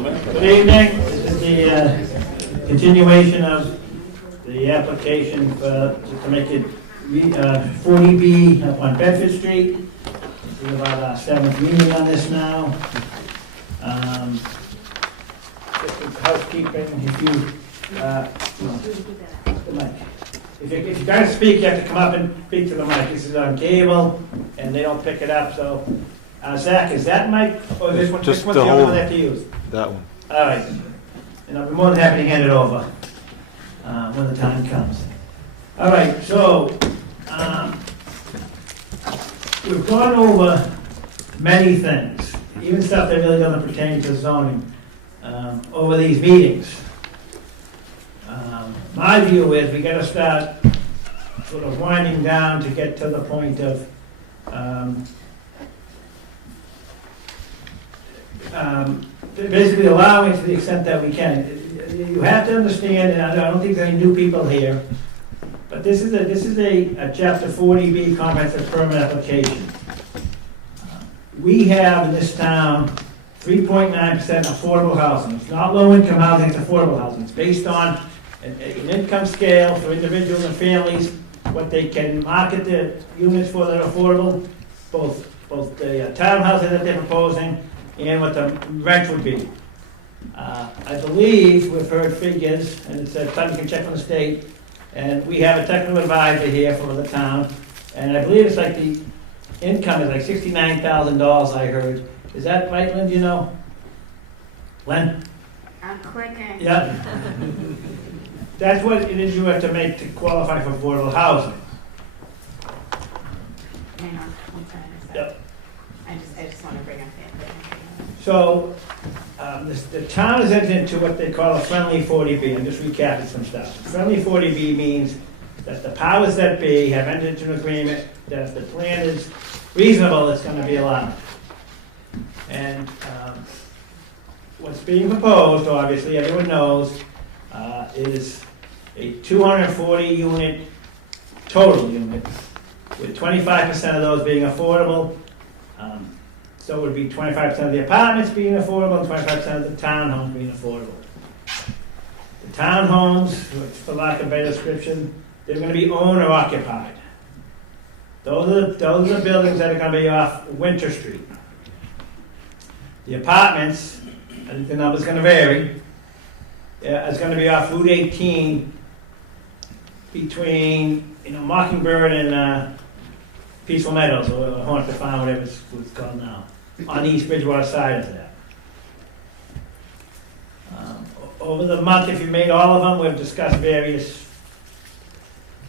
Good evening. This is the continuation of the application to make it 40B up on Bedford Street. This is about our 7th meeting on this now. Just a housekeeping, if you guys speak, you have to come up and speak to the mic. This is on cable, and they don't pick it up, so. Zach, is that mic, or this one, Just which one's the the only whole- one they have to use? That one. All right, and I'll be more than happy to hand it over when the time comes. All right, so we've gone over many things, even stuff that really doesn't pertain to zoning, over these meetings. My view is we got to start sort of winding down to get to the point of basically allowing to the extent that we can. You have to understand, and I don't think there's any new people here, but this is a Chapter 40B comprehensive permit application. We have in this town 3.9% affordable housing. It's not low-income housing, it's affordable housing. It's based on an income scale for individuals and families, what they can market their units for that are affordable, both the townhouses that they're proposing and what the rent would be. I believe we've heard figures, and it's something you can check from the state, and we have a technical advisor here for the town, and I believe it's like the income is like $69,000, I heard. Is that right, Lynn, do you know? Lynn? I'm clicking. Yeah. That's what it is you have to make to qualify for affordable housing. Hang on, I'm trying to. Yep. I just want to bring up the. So, the town has entered into what they call a friendly 40B. I'm just recapping some stuff. Friendly 40B means that the powers that be have entered into an agreement that if the plan is reasonable, it's going to be allowed. And what's being proposed, obviously, everyone knows, is a 240 unit, total unit, with 25% of those being affordable. So it would be 25% of the apartments being affordable and 25% of the townhomes being affordable. The townhomes, which for lack of a better description, they're going to be owner occupied. Those are the buildings that are going to be off Winter Street. The apartments, I think the number's going to vary, it's going to be off Route 18 between Mockingbird and Peaceful Meadows, or Haunted Farm, whatever it's called now, on the East Bridgewater side of that. Over the month, if you made all of them, we've discussed various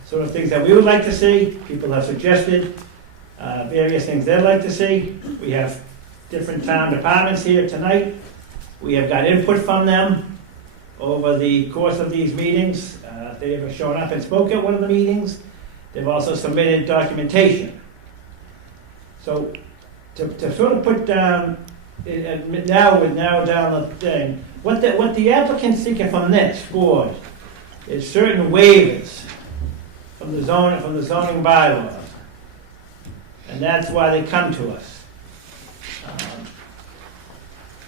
sort of things that we would like to see. People have suggested various things they'd like to see. We have different town departments here tonight. We have got input from them over the course of these meetings. They have shown up and spoke at one of the meetings. They've also submitted documentation. So to sort of put down, now we've narrowed down the thing, what the applicant's seeking from this board is certain waivers from the zoning bylaws. And that's why they come to us.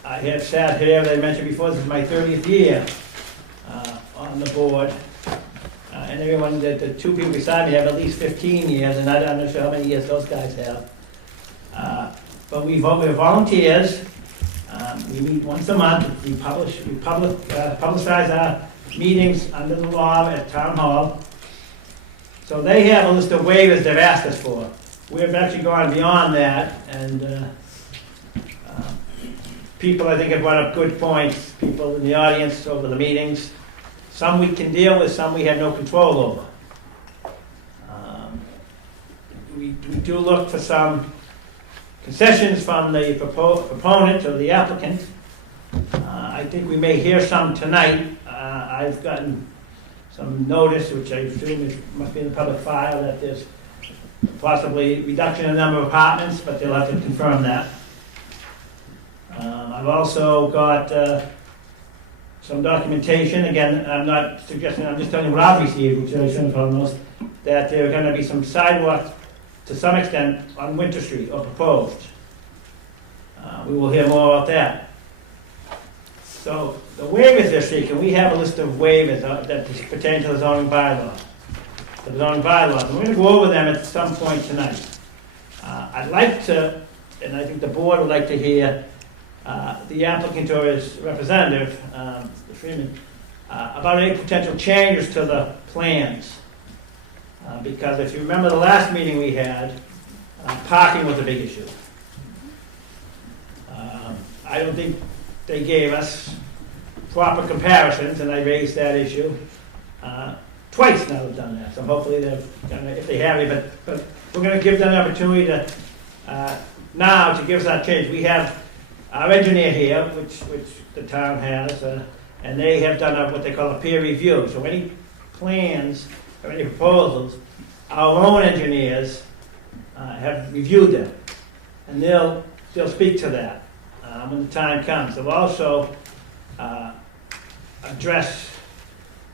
I have sat here, as I mentioned before, this is my 30th year on the board. And everyone, the two people beside me have at least 15 years, and I'm not sure how many years those guys have. But we're volunteers. We meet once a month. We publicize our meetings under the law at Town Hall. So they have a list of waivers they've asked us for. We've actually gone beyond that, and people, I think, have brought up good points, people in the audience over the meetings. Some we can deal with, some we have no control over. We do look for some concessions from the proponent or the applicant. I think we may hear some tonight. I've gotten some notice, which I assume must be in the public file, that there's possibly reduction in the number of apartments, but they'll have to confirm that. I've also got some documentation. Again, I'm not suggesting, I'm just telling you what I've received, which I shouldn't have most, that there are going to be some sidewalks to some extent on Winter Street, or proposed. We will hear more about that. So the waivers they're seeking, we have a list of waivers that pertain to the zoning bylaw. The zoning bylaws, and we're gonna go over them at some point tonight. I'd like to, and I think the board would like to hear the applicant or his representative, Mr. Freeman, about any potential changes to the plans. Because if you remember the last meeting we had, parking was a big issue. I don't think they gave us proper comparisons, and I raised that issue. Twice now they've done that, so hopefully they've done it, if they have any, but we're gonna give them an opportunity to, now to give us that change. We have our engineer here, which the town has, and they have done what they call a peer review. So any plans or any proposals, our own engineers have reviewed them, and they'll speak to that when the time comes. They'll also address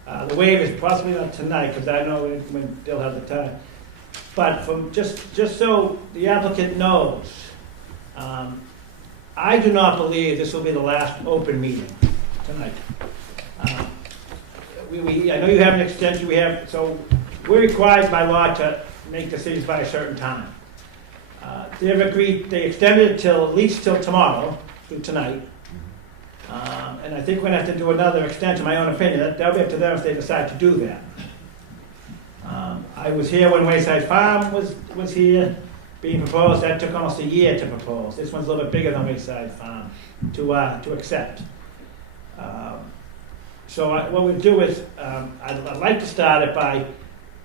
the waivers, possibly not tonight, because I know when they'll have the time. But from just so the applicant knows, I do not believe this will be the last open meeting tonight. I know you have an extension. So we're required by law to make decisions by a certain time. They've agreed. They extended it at least till tomorrow, through tonight. And I think we're going to have to do another extension, my own opinion. That'll be up to them if they decide to do that. I was here when Wayside Farm was here being proposed. That took almost a year to propose. This one's a little bit bigger than Wayside Farm to accept. So what we'll do is, I'd like to start it by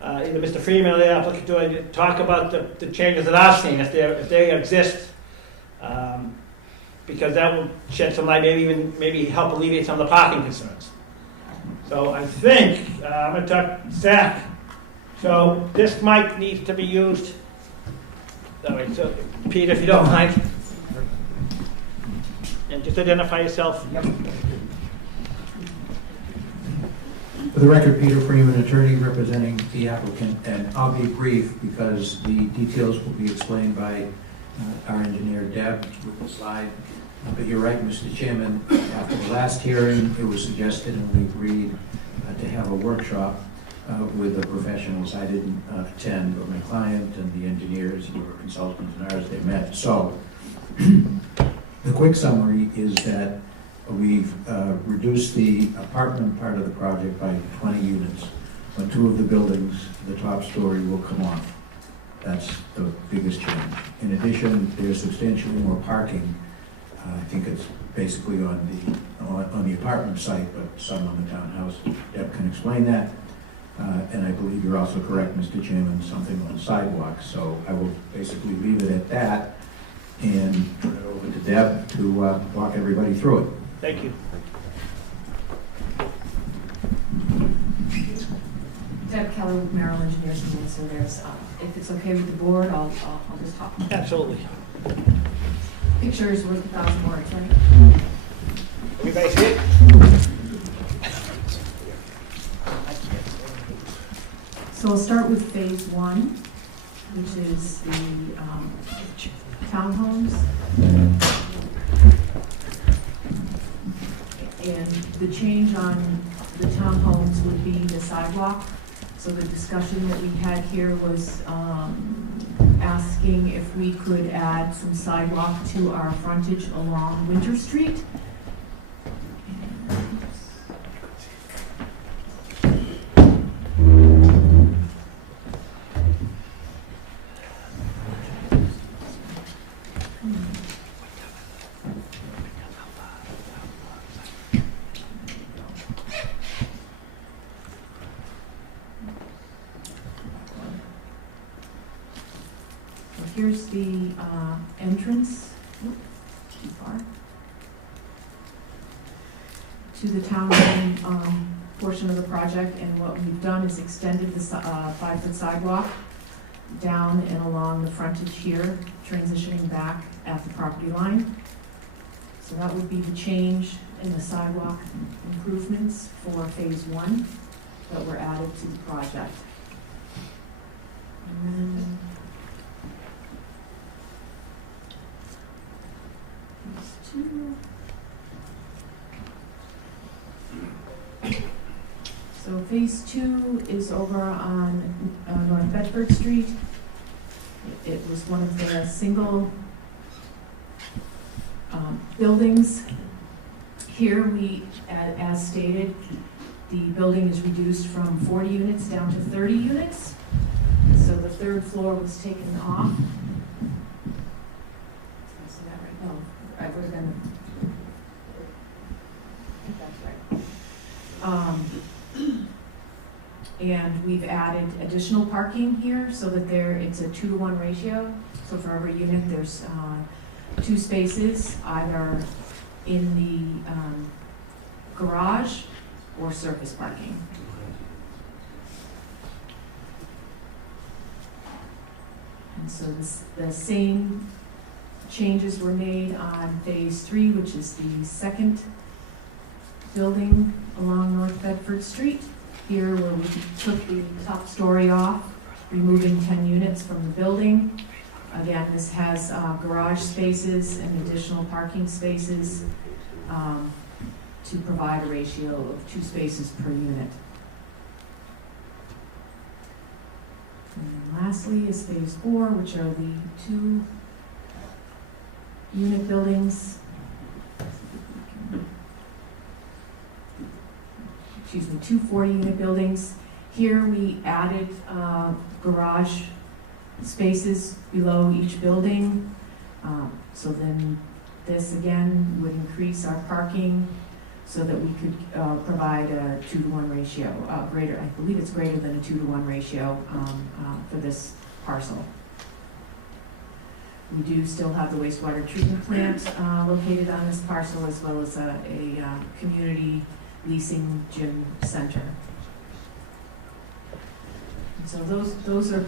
either Mr. Freeman or the applicant to talk about the changes that I've seen, if they exist. Because that will shed some light, maybe help alleviate some of the parking concerns. So I think, I'm gonna talk, Zach, so this mic needs to be used. All right, so Pete, if you don't mind. And just identify yourself. Yep. For the record, Peter Freeman, attorney representing the applicant, and I'll be brief because the details will be explained by our engineer Deb with the slide. But you're right, Mr. Chairman, after the last hearing, it was suggested and we agreed to have a workshop with the professionals. I didn't attend, but my client and the engineers who were consultants and ours, they met. So the quick summary is that we've reduced the apartment part of the project by 20 units. On 2 of the buildings, the top story will come off. That's the biggest change. In addition, there's substantially more parking. I think it's basically on the apartment site, but some on the townhouse. Deb can explain that. And I believe you're also correct, Mr. Chairman, something on sidewalks. So I will basically leave it at that and turn it over to Deb to walk everybody through it. Thank you. Deb Keller with Merrill Engineers and Surveyors. If it's okay with the board, I'll just talk. Absolutely. Pictures worth 1,000 words, right? Everybody see it? So I'll start with phase 1, which is the townhomes. And the change on the townhomes would be the sidewalk. So the discussion that we had here was asking if we could add some sidewalk to our frontage along Winter Street. Here's the entrance, too far, to the townhome portion of the project, and what we've done is extended the 5-foot sidewalk down and along the frontage here, transitioning back at the property line. So that would be the change in the sidewalk improvements for phase 1 that were added to the project. And then phase 2. Phase 2 is over on North Bedford Street. It was one of the single buildings. Here as stated, the building is reduced from 40 units down to 30 units. So the third floor was taken off. See that right? Oh, I was gonna. That's right. And we've added additional parking here so that it's a 2-to-1 ratio. So for every unit, there's 2 spaces, either in the garage or surface parking. And so the same changes were made on Phase 3, which is the second building along North Bedford Street. Here where we took the top story off, removing 10 units from the building. Again, this has garage spaces and additional parking spaces to provide a ratio of 2 spaces per unit. And then lastly is Phase 4, which are the 2 unit buildings. Excuse me, 2 40-unit buildings. Here we added garage spaces below each building. So then this again would increase our parking so that we could provide a 2-to-1 ratio, greater, I believe it's greater than a 2-to-1 ratio for this parcel. We do still have the wastewater treatment plant located on this parcel, as well as a community leasing gym center. And so those are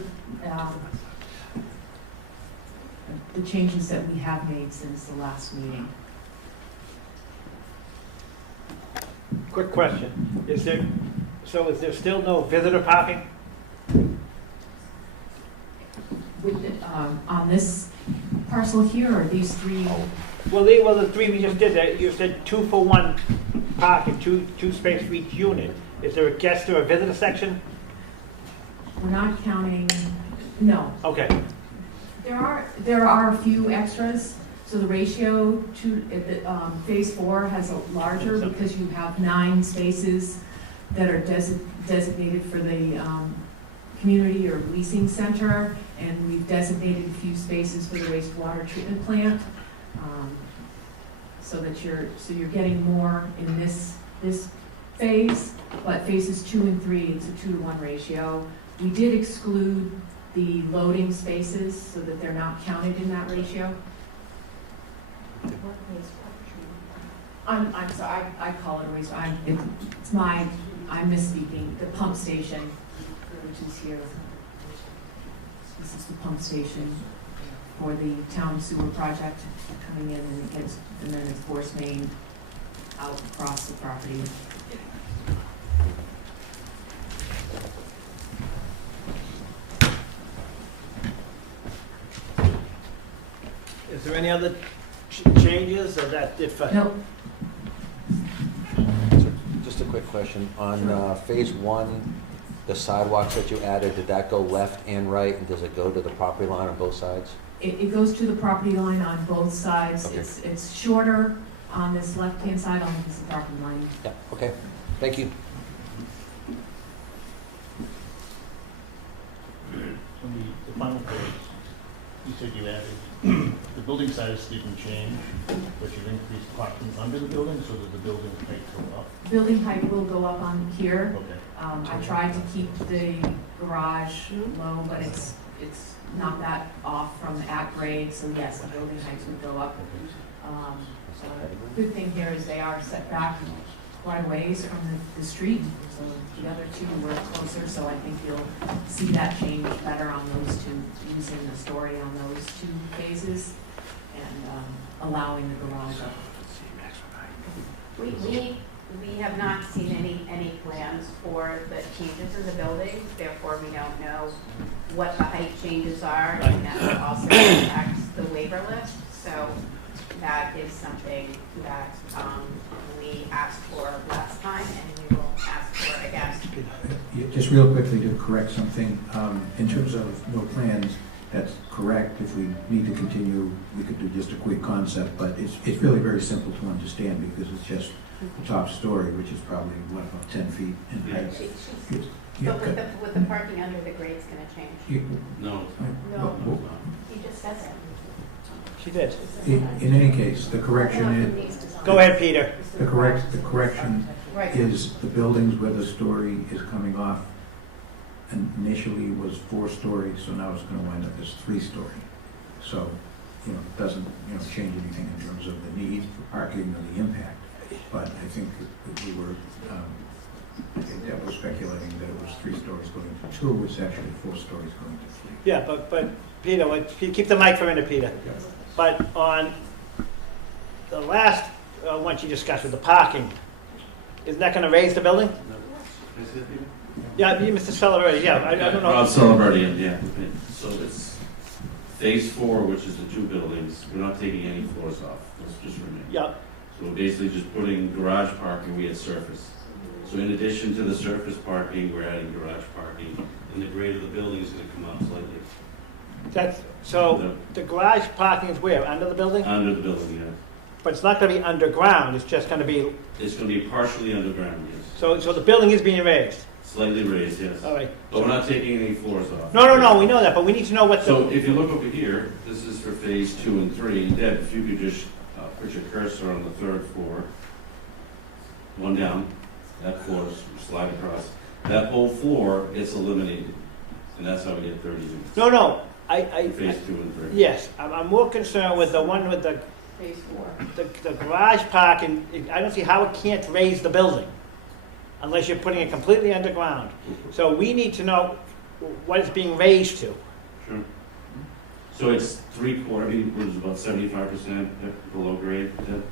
the changes that we have made since the last meeting. Quick question, is there still no visitor parking? On this parcel here, or these 3? Well, the 3 we just did, you said 2-for-1 parking, 2 space for each unit. Is there a guest or a visitor section? We're not counting, no. Okay. There are a few extras, so the ratio to Phase 4 has a larger because you have 9 spaces that are designated for the community or leasing center, and we've designated a few spaces for the wastewater treatment plant, so that you're getting more in this phase. But phases 2 and 3, it's a 2-to-1 ratio. We did exclude the loading spaces so that they're not counted in that ratio. I'm sorry, I call it a wastewater. I'm misspeaking. The pump station, which is here. This is the pump station for the town sewer project coming in, and then it's force main out across the property. Is there any other changes or that differ? Nope. Just a quick question. On Phase 1, the sidewalks that you added, did that go left and right, and does it go to the property line on both sides? It goes to the property line on both sides. Okay. It's shorter on this left-hand side on this property line. Yeah, okay. Thank you. So the final page, you said you added, the building size didn't change, but you increased parking under the building so that the building height go up? Building height will go up on here. Okay. I tried to keep the garage low, but it's not that off from at grade, so yes, the building heights would go up. So the good thing here is they are set back quite a ways from the street, so the other 2 were closer, so I think you'll see that change better on those 2, using the story on those 2 phases and allowing the garage up. We have not seen any plans for the changes in the building, therefore we don't know what the height changes are, and that also impacts the waiver list. So that is something that we asked for last time, and we will ask for I guess. Just real quickly to correct something, in terms of no plans, that's correct. If we need to continue, we could do just a quick concept, but it's really very simple to understand because it's just the top story, which is probably, about 10 feet in height. Yeah, But with the parking under the grade's gonna change. No. No, he just said that. She did. In any case, the correction Go ahead, Peter. the correction Right. is the buildings where the story is coming off initially was 4 stories, so now it's gonna wind up as 3 story. So, it doesn't, change anything in terms of the need for parking or the impact. But I think that we were, I think that was speculating that it was 3 stories going to 2, it's actually 4 stories going to 3. Yeah, but Peter, keep the mic for a minute, Peter. But on the last one you discussed with the parking, isn't that gonna raise the building? Yeah, you, Mr. Celebrity, yeah, I don't know. Rob Celebrity, yeah. So it's phase 4, which is the 2 buildings. We're not taking any floors off. That's just remain. Yeah, So we're basically just putting garage parking, we had surface. So in addition to the surface parking, we're adding garage parking, and the grade of the building is gonna come up slightly. so the garage parking is where, under the building? Under the building, yeah. But it's not gonna be underground, it's just gonna be, It's gonna be partially underground, yes. so the building is being raised, Slightly raised, yes. all right. But we're not taking any floors off. No, we know that, but we need to know what So the, if you look over here, this is for phase 2 and 3. Deb, if you could just put your cursor on the 3rd floor. One down, that floor, slide across. That whole floor gets eliminated, and that's how we get 30 units. no, Phase 2 and 3. yes, I'm more concerned with the one with the Phase 4. the garage parking. I don't see how it can't raise the building unless you're putting it completely underground. So we need to know what it's being raised to. Sure. So it's 3/4, which is about 75% below grade. Deb?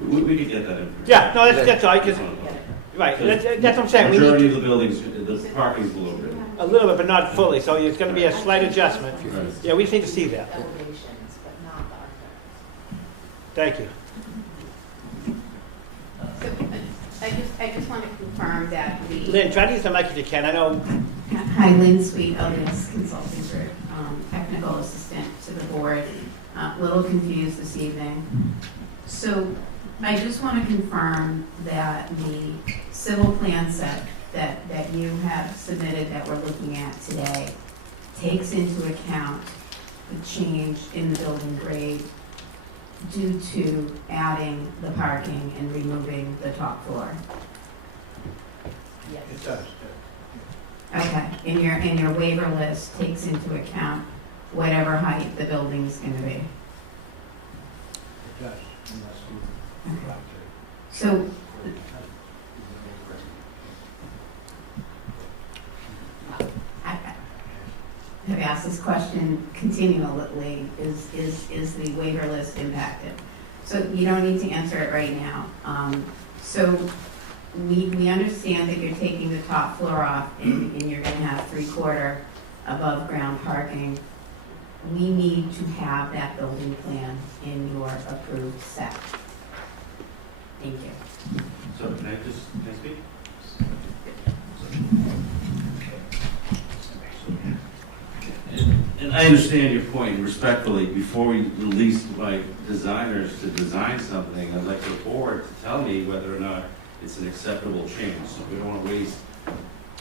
We could get that information. Yeah, no, that's all, Just because, wanna know. right, that's what I'm saying, we Majority need of the buildings, the parking's below grade. a little bit, but not fully, so it's gonna be a slight adjustment. Right. Yeah, we just need to see that. Elevations, but not the Thank you. So I just want to confirm that the. Lynn, try to use the mic if you can, I know, Hi, Lynn Sweet, LDS Consulting Group, technical assistant to the board. Little confused this evening. So I just want to confirm that the civil plan set that you have submitted that we're looking at today takes into account the change in the building grade due to adding the parking and removing the top floor. It does. Okay, and your waiver list takes into account whatever height the building's gonna be. It does, unless you Okay. drop it. So, I have asked this question continually, is the waiver list impacted? So you don't need to answer it right now. So we understand that you're taking the top floor off and you're gonna have 3/4 above ground parking. We need to have that building plan in your approved set. Thank you. So can I speak? And I understand your point respectfully. Before we release my designers to design something, I'd like the board to tell me whether or not it's an acceptable change. So we don't want to waste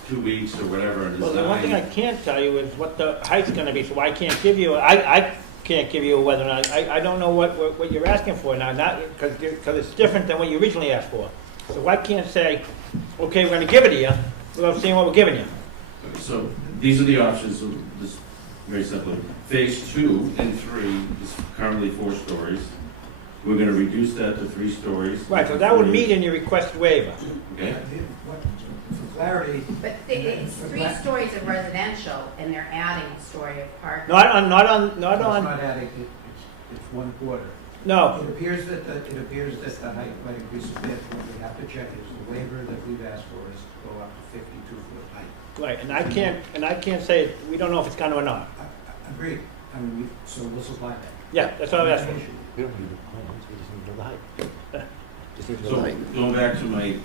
2 weeks or whatever and well, the one thing I design. can't tell you is what the height's gonna be, so I can't give you, I can't give you whether or not, I don't know what you're asking for now, not, because it's different than what you originally asked for. So I can't say, okay, we're gonna give it to you, without seeing what we're giving you. So these are the options, so just very simply. Phase 2 and 3 is currently 4 stories. We're going to reduce that to 3 stories. Right, so that would meet in your requested waiver. Okay? For clarity, But it's 3 stories of residential and they're adding a story of parking. Not on, it's not adding, it's 1/4. no, It appears that the height might increase a bit. What we have to check is the waiver that we've asked for is to go up to 52-foot height. right, and I can't say, we don't know if it's gonna or not. Agreed. I mean, so we'll supply that. Yeah, that's all I'm asking. We don't need the plans, we just need to know the height. Just need to know the So height. going back to my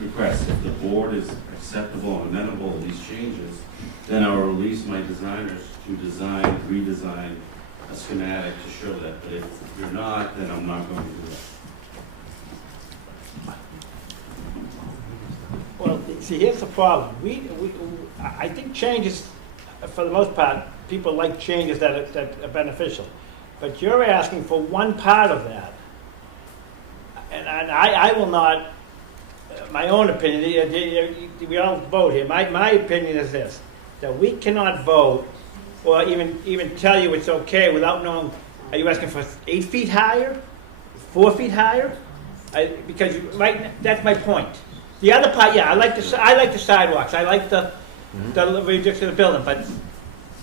request. If the board is acceptable and amenable to these changes, then I will release my designers to redesign a schematic to show that. But if you're not, then I'm not going to do that. Well, see, here's the problem. I think changes, for the most part, people like changes that are beneficial. But you're asking for one part of that. And I will not, my own opinion, we all vote here. My opinion is this, that we cannot vote or even tell you it's okay without knowing, are you asking for 8 feet higher, 4 feet higher? Because that's my point. The other part, yeah, I like the sidewalks, I like the reduction of the building, but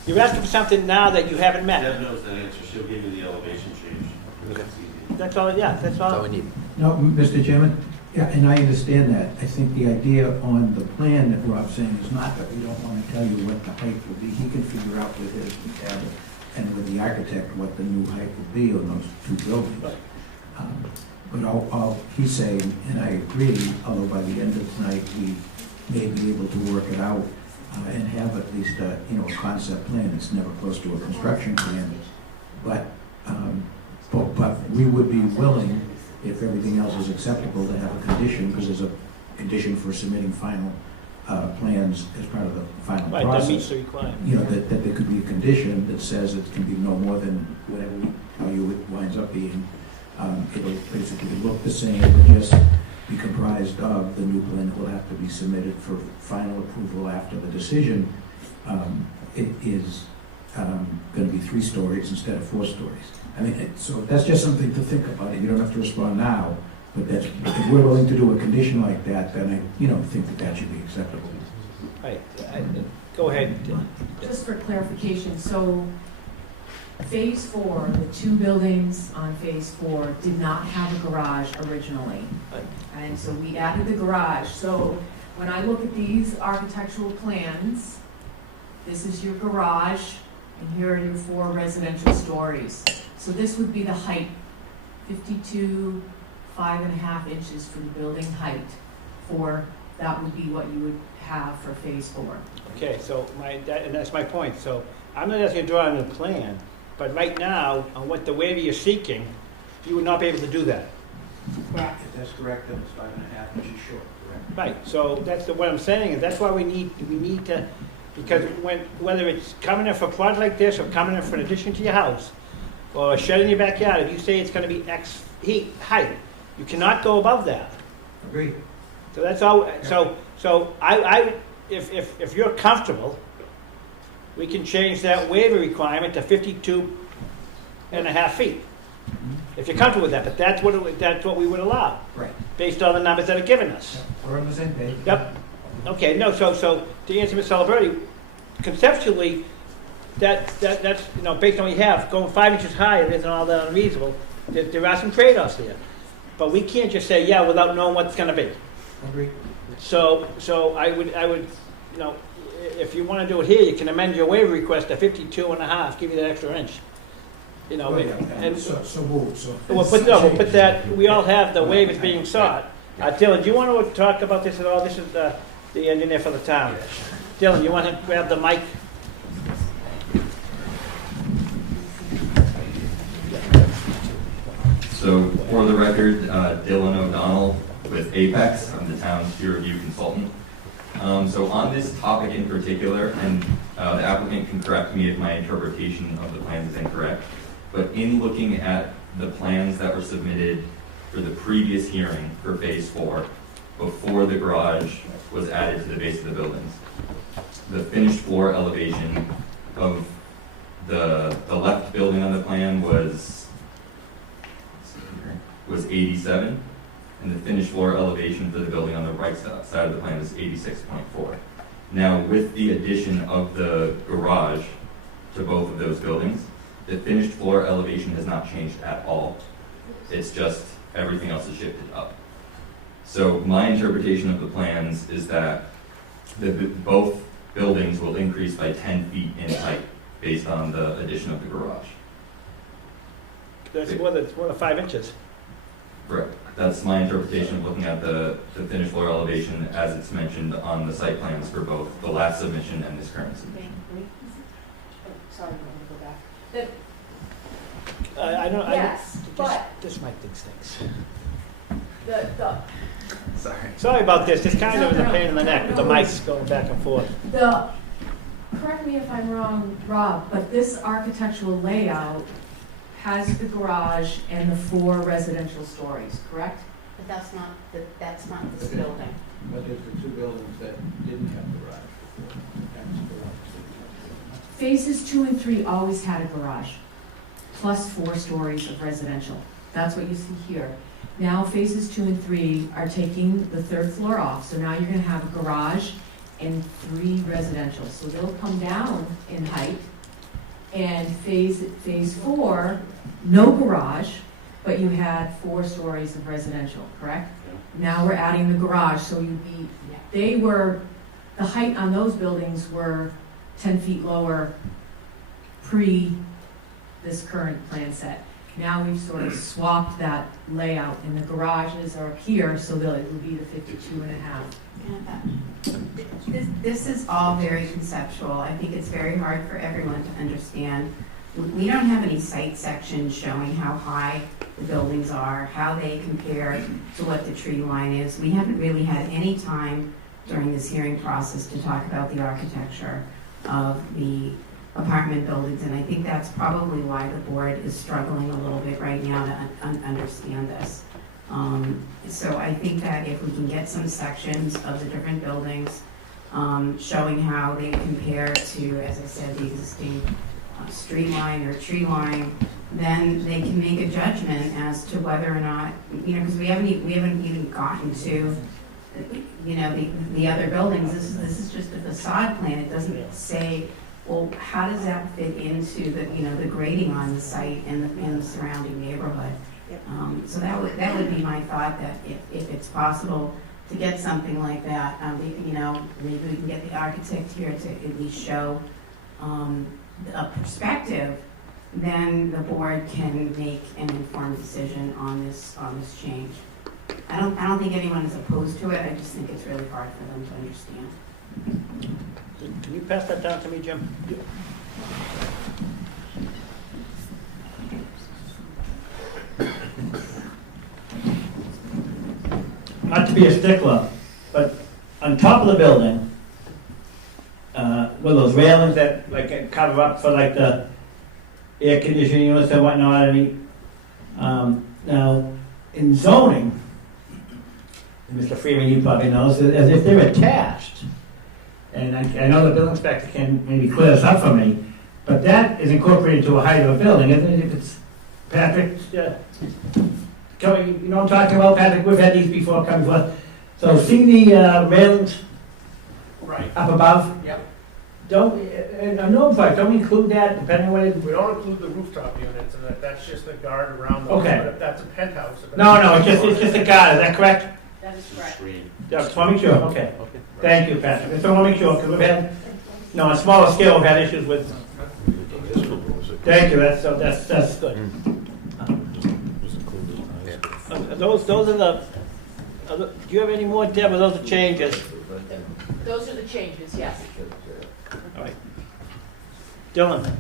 you're asking for something now that you haven't met. Deb knows that answer. She'll give you the elevation change. That's easy. That's all, yeah, that's That's all all. we need. No, Mr. Chairman, yeah, and I understand that. I think the idea on the plan that Rob's saying is not that we don't want to tell you what the height will be. He can figure out with his tablet and with the architect what the new height will be on those 2 buildings. Right. But all he's saying, and I agree, although by the end of tonight, we may be able to work it out and have at least a concept plan. It's never close to a construction plan. But we would be willing, if everything else is acceptable, to have a condition, because there's a condition for submitting final plans as part of the final Right, process. that meets the requirement. That there could be a condition that says it can be no more than whatever we tell you it winds up being. It'll basically look the same, but just be comprised of the new plan that will have to be submitted for final approval after the decision. It is going to be 3 stories instead of 4 stories. I mean, so that's just something to think about. You don't have to respond now, but if we're willing to do a condition like that, then I think that should be acceptable. Right, go ahead. Just for clarification, so Phase 4, the 2 buildings on Phase 4 did not have a garage originally. Right. And so we added the garage. So when I look at these architectural plans, this is your garage, and here are your 4 residential stories. So this would be the height, 52, 5.5 inches for the building height. That would be what you would have for Phase 4. Okay, so and that's my point. So I'm not asking you to draw on a plan, but right now, on what the waiver you're seeking, you would not be able to do that. If that's correct, then it's 5.5 inches short, correct? Right, so what I'm saying is that's why we need to, because whether it's coming in for a project like this or coming in for an addition to your house or a shed in your backyard, if you say it's going to be X height, you cannot go above that. Agreed. So that's all. So if you're comfortable, we can change that waiver requirement to 52.5 feet. If you're comfortable with that, but that's what we would allow, Right. based on the numbers that are given us. We're on the same page. Yep. Okay. No. So to answer Ms. Celebrity, conceptually, that's based on what you have, going 5 inches higher isn't all that unreasonable. There are some trade-offs there, but we can't just say yeah without knowing what it's going to be. Agreed. So I would if you want to do it here, you can amend your waiver request to 52.5, give you that extra inch. And So moved. So we'll put that. We all have the waivers being sought. Dylan, do you want to talk about this at all? This is the engineer for the town. Dylan, you want to grab the mic? So for the record, Dylan O'Donnell with Apex. I'm the town's peer review consultant. So on this topic in particular, and the applicant can correct me if my interpretation of the plans is incorrect, but in looking at the plans that were submitted for the previous hearing for Phase 4, before the garage was added to the base of the buildings, the finished floor elevation of the left building on the plan was 87, and the finished floor elevation for the building on the right side of the plan is 86.4. Now, with the addition of the garage to both of those buildings, the finished floor elevation has not changed at all. It's just everything else is shifted up. So my interpretation of the plans is that both buildings will increase by 10 feet in height based on the addition of the garage. That's more than 5 inches. Correct. That's my interpretation of looking at the finished floor elevation as it's mentioned on the site plans for both the last submission and this current submission. Sorry, I'm gonna go back. I don't, Yes, but this mic thing stinks. the, Sorry. Sorry about this, it's kind of No, a no, pain in the neck with the no. mics going back and forth. Correct me if I'm wrong, Rob, but this architectural layout has the garage and the 4 residential stories, correct? but that's not this building. But there's the 2 buildings that didn't have garage before. Phases 2 and 3 always had a garage, plus 4 stories of residential. That's what you see here. Now phases 2 and 3 are taking the 3rd floor off, so now you're gonna have a garage and 3 residential. So they'll come down in height. And phase 4, no garage, but you had 4 stories of residential, correct? Now we're adding the garage, so the height on those buildings were 10 feet lower pre this current plan set. Now we've sort of swapped that layout, and the garages are here, so it will be the 52 and a half. This is all very conceptual. I think it's very hard for everyone to understand. We don't have any site sections showing how high the buildings are, how they compare to what the tree line is. We haven't really had any time during this hearing process to talk about the architecture of the apartment buildings, and I think that's probably why the board is struggling a little bit right now to understand this. So I think that if we can get some sections of the different buildings showing how they compare to, as I said, the existing street line or tree line, then they can make a judgment as to whether or not, because we haven't even gotten to, the other buildings. This is just a facade plan. It doesn't say, well, how does that fit into the grading on the site and the surrounding neighborhood? So that would be my thought, that if it's possible to get something like that, maybe we can get the architect here to at least show a perspective, then the board can make an informed decision on this change. I don't think anyone is opposed to it. I just think it's really hard for them to understand. Can you pass that down to me, Jim? Not to be a stickler, but on top of the building, with those railings that like cover up for like the air conditioning units and whatnot, now in zoning, and Mr. Freeman, you probably know, as if they're attached. And I know the building inspector can maybe clear this up for me, but that is incorporated to a height of a building, isn't it? If it's, Patrick, you know what I'm talking about, Patrick? We've had these before, come before. So see the railings Right, up above? yep. Don't we include that depending on what it? We don't include the rooftop units, and that's just the guard around them. Okay. But if that's a penthouse. No, it's just a guard, is that correct? That is correct. Yeah, just want to make sure, okay. Thank you, Patrick. I just want to make sure, because we've had, on a smaller scale, we've had issues with. Thank you, that's good. Those are the, do you have any more, Deb, or those are changes? Those are the changes, yes. All right. Dylan,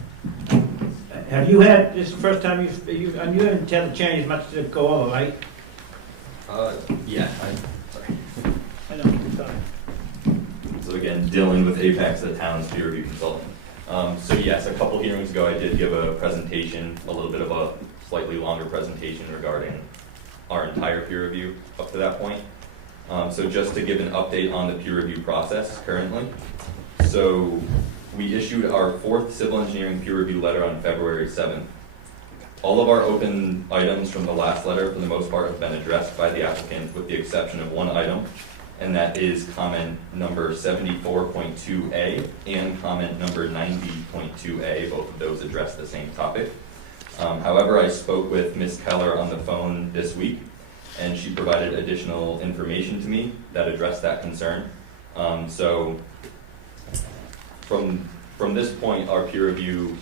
have you had, this is the first time and you haven't had the changes much to go over, right? Yeah, sorry. I know, sorry. So again, Dylan with Apex, the town's peer review consultant. So yes, a couple hearings ago, I did give a presentation, a little bit of a slightly longer presentation regarding our entire peer review up to that point. So just to give an update on the peer review process currently. So we issued our 4th civil engineering peer review letter on February 7th. All of our open items from the last letter, for the most part, have been addressed by the applicant, with the exception of one item, and that is comment number 74.2A and comment number 90.2A. Both of those address the same topic. However, I spoke with Ms. Keller on the phone this week, and she provided additional information to me that addressed that concern. So from this point, our peer review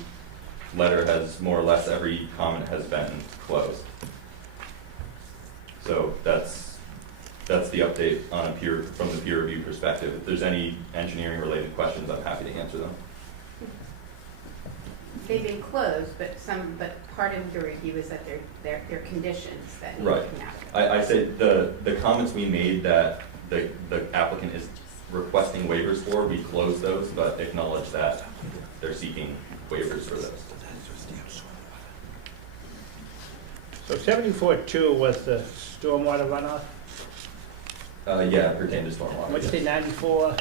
letter has more or less every comment has been closed. So that's the update on from the peer review perspective. If there's any engineering related questions, I'm happy to answer them. They've been closed, but part of the review is that they're conditions that need to Right. come out. I said the comments we made that the applicant is requesting waivers for, we closed those, but acknowledge that they're seeking waivers for those. So 74-2 was the stormwater runoff? Yeah, pertain to stormwater. What's the yes. 94?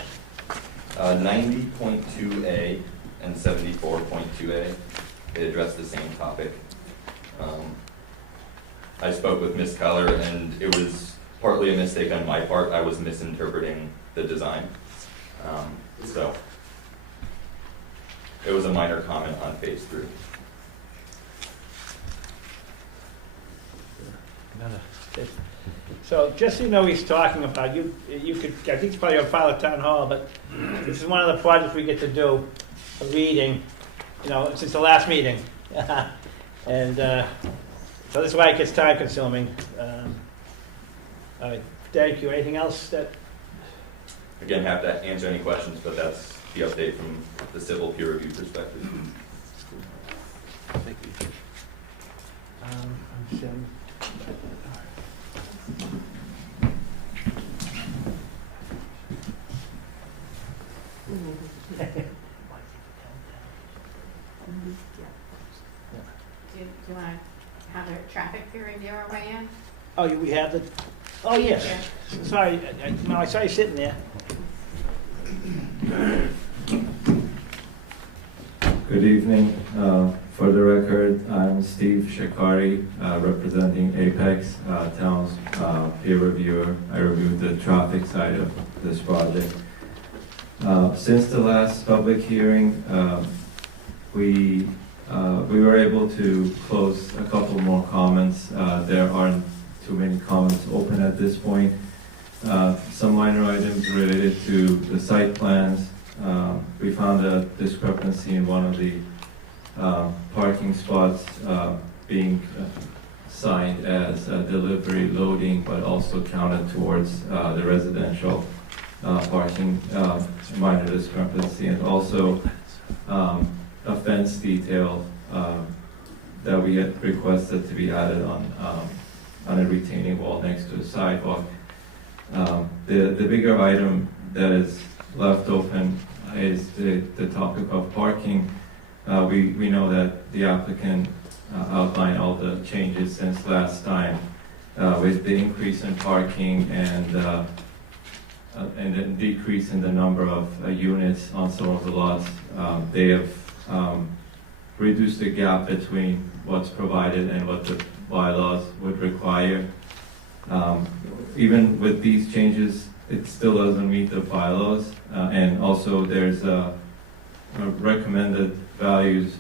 90.2A and 74.2A, they address the same topic. I spoke with Ms. Keller, and it was partly a mistake on my part. I was misinterpreting the design. So it was a minor comment on phase 3. So just so you know, he's talking about, you could, I think it's probably on file at town hall, but this is one of the projects we get to do, a reading, you know, since the last meeting. And so this is why it gets time consuming. All right, thank you. Anything else that? Again, have to answer any questions, but that's the update from the civil peer review perspective. Thank you. Do you want to have a traffic peer reviewer weigh in? Oh, we have the, oh, yes. Sorry, no, I saw you sitting there. Good evening. For the record, I'm Steve Shikari, representing Apex, town's peer reviewer. I reviewed the traffic side of this project. Since the last public hearing, we were able to close a couple more comments. There aren't too many comments open at this point. Some minor items related to the site plans. We found a discrepancy in one of the parking spots being signed as delivery loading, but also counted towards the residential parking, minor discrepancy, and also a fence detail that we had requested to be added on a retaining wall next to the sidewalk. The bigger item that is left open is the topic of parking. We know that the applicant outlined all the changes since last time with the increase in parking and the decrease in the number of units on some of the lots. They have reduced the gap between what's provided and what the bylaws would require. Even with these changes, it still doesn't meet the bylaws, and also there's recommended values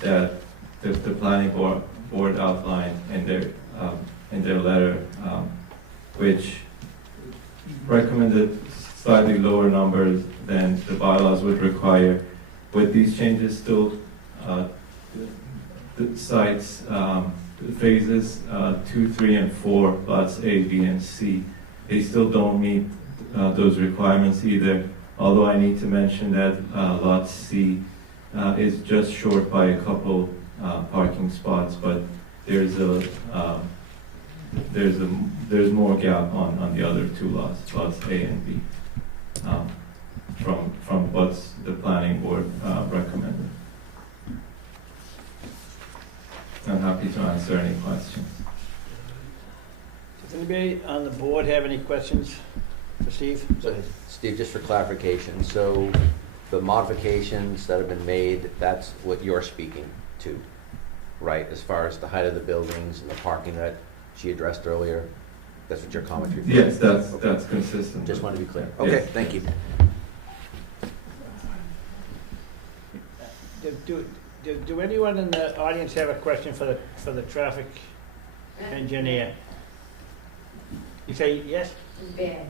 that the planning board outlined in their letter, which recommended slightly lower numbers than the bylaws would require. With these changes, still the sites, phases 2, 3, and 4, lots A, B, and C, they still don't meet those requirements either. Although I need to mention that lot C is just short by a couple parking spots, but there's more gap on the other two lots A and B, from what's the planning board recommended. I'm happy to answer any questions. Does anybody on the board have any questions for Steve? So, Steve, just for clarification, so the modifications that have been made, that's what you're speaking to, right? As far as the height of the buildings and the parking that she addressed earlier, that's what your comments reflect? Yes, that's consistent. Just want to be clear. Yes. Okay, thank you. Do anyone in the audience have a question for the traffic engineer? You say yes? Bad.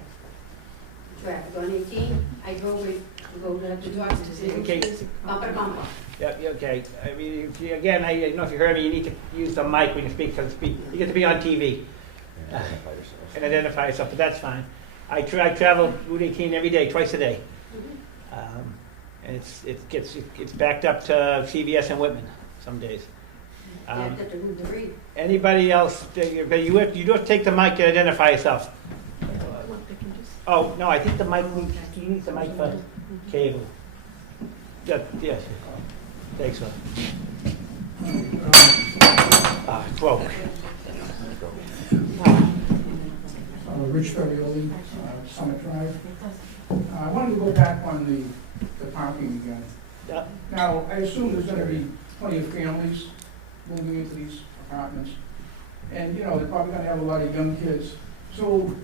Traffic on 18, I drove it to go to the doctor's. Okay. Bumper bumper. Yeah, okay. I mean, again, I don't know if you heard me, you need to use the mic when you speak, because you get to be on TV. Identify yourself. and identify yourself, but that's fine. I travel Route 18 every day, twice a day. And it's backed up to CVS and Whitman some days. Yeah, that's a good read. Anybody else, but you do have to take the mic and identify yourself. Oh, no, I think the mic, he needs the mic for cable. Yes, thanks, sir. It's broke. Rich Ferrioli, Summit Drive. I wanted to go back on the parking again. Yep. Now, I assume there's gonna be plenty of families moving into these apartments. And, you know, they're probably gonna have a lot of young kids. So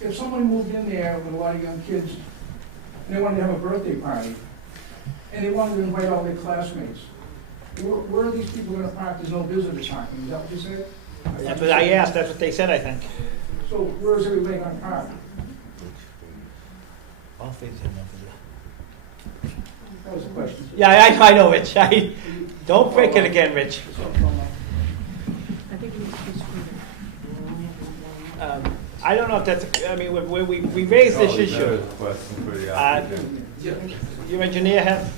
if someone moved in there with a lot of young kids, and they wanted to have a birthday party, and they wanted to invite all their classmates, where are these people gonna park? There's no visitor parking, is that what you said? That's what I asked, that's what they said, I think. So where's everybody gonna park? All things in there. That was the question. Yeah, I know, Rich. Don't break it again, Rich. I don't know if that's, I mean, we raised this issue. Question for the Your engineer have?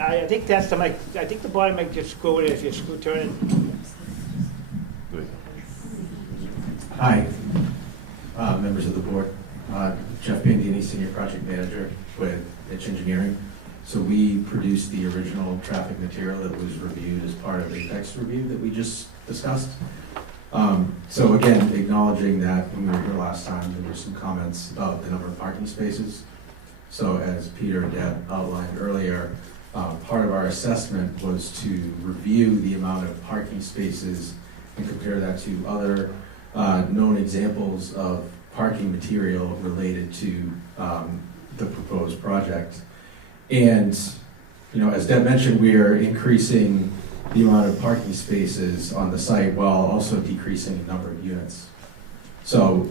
I think that's the mic, I think the bottom mic just screw it if you turn it. Hi, members of the board. Jeff Bandini, Senior Project Manager with Itch Engineering. So we produced the original traffic material that was reviewed as part of the APEX review that we just discussed. So again, acknowledging that when we were here last time, there were some comments about the number of parking spaces. So as Peter and Deb outlined earlier, part of our assessment was to review the amount of parking spaces and compare that to other known examples of parking material related to the proposed project. And, you know, as Deb mentioned, we are increasing the amount of parking spaces on the site while also decreasing the number of units. So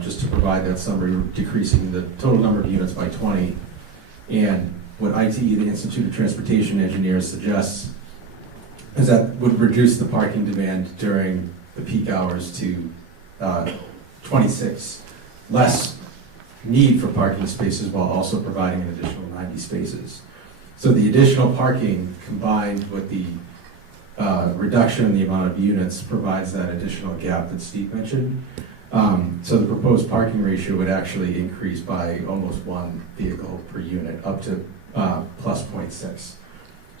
just to provide that summary, we're decreasing the total number of units by 20. And what ITE, the Institute of Transportation Engineers, suggests is that would reduce the parking demand during the peak hours to 26, less need for parking spaces while also providing an additional 90 spaces. So the additional parking combined with the reduction in the amount of units provides that additional gap that Steve mentioned. So the proposed parking ratio would actually increase by almost one vehicle per unit, up to plus 0.6.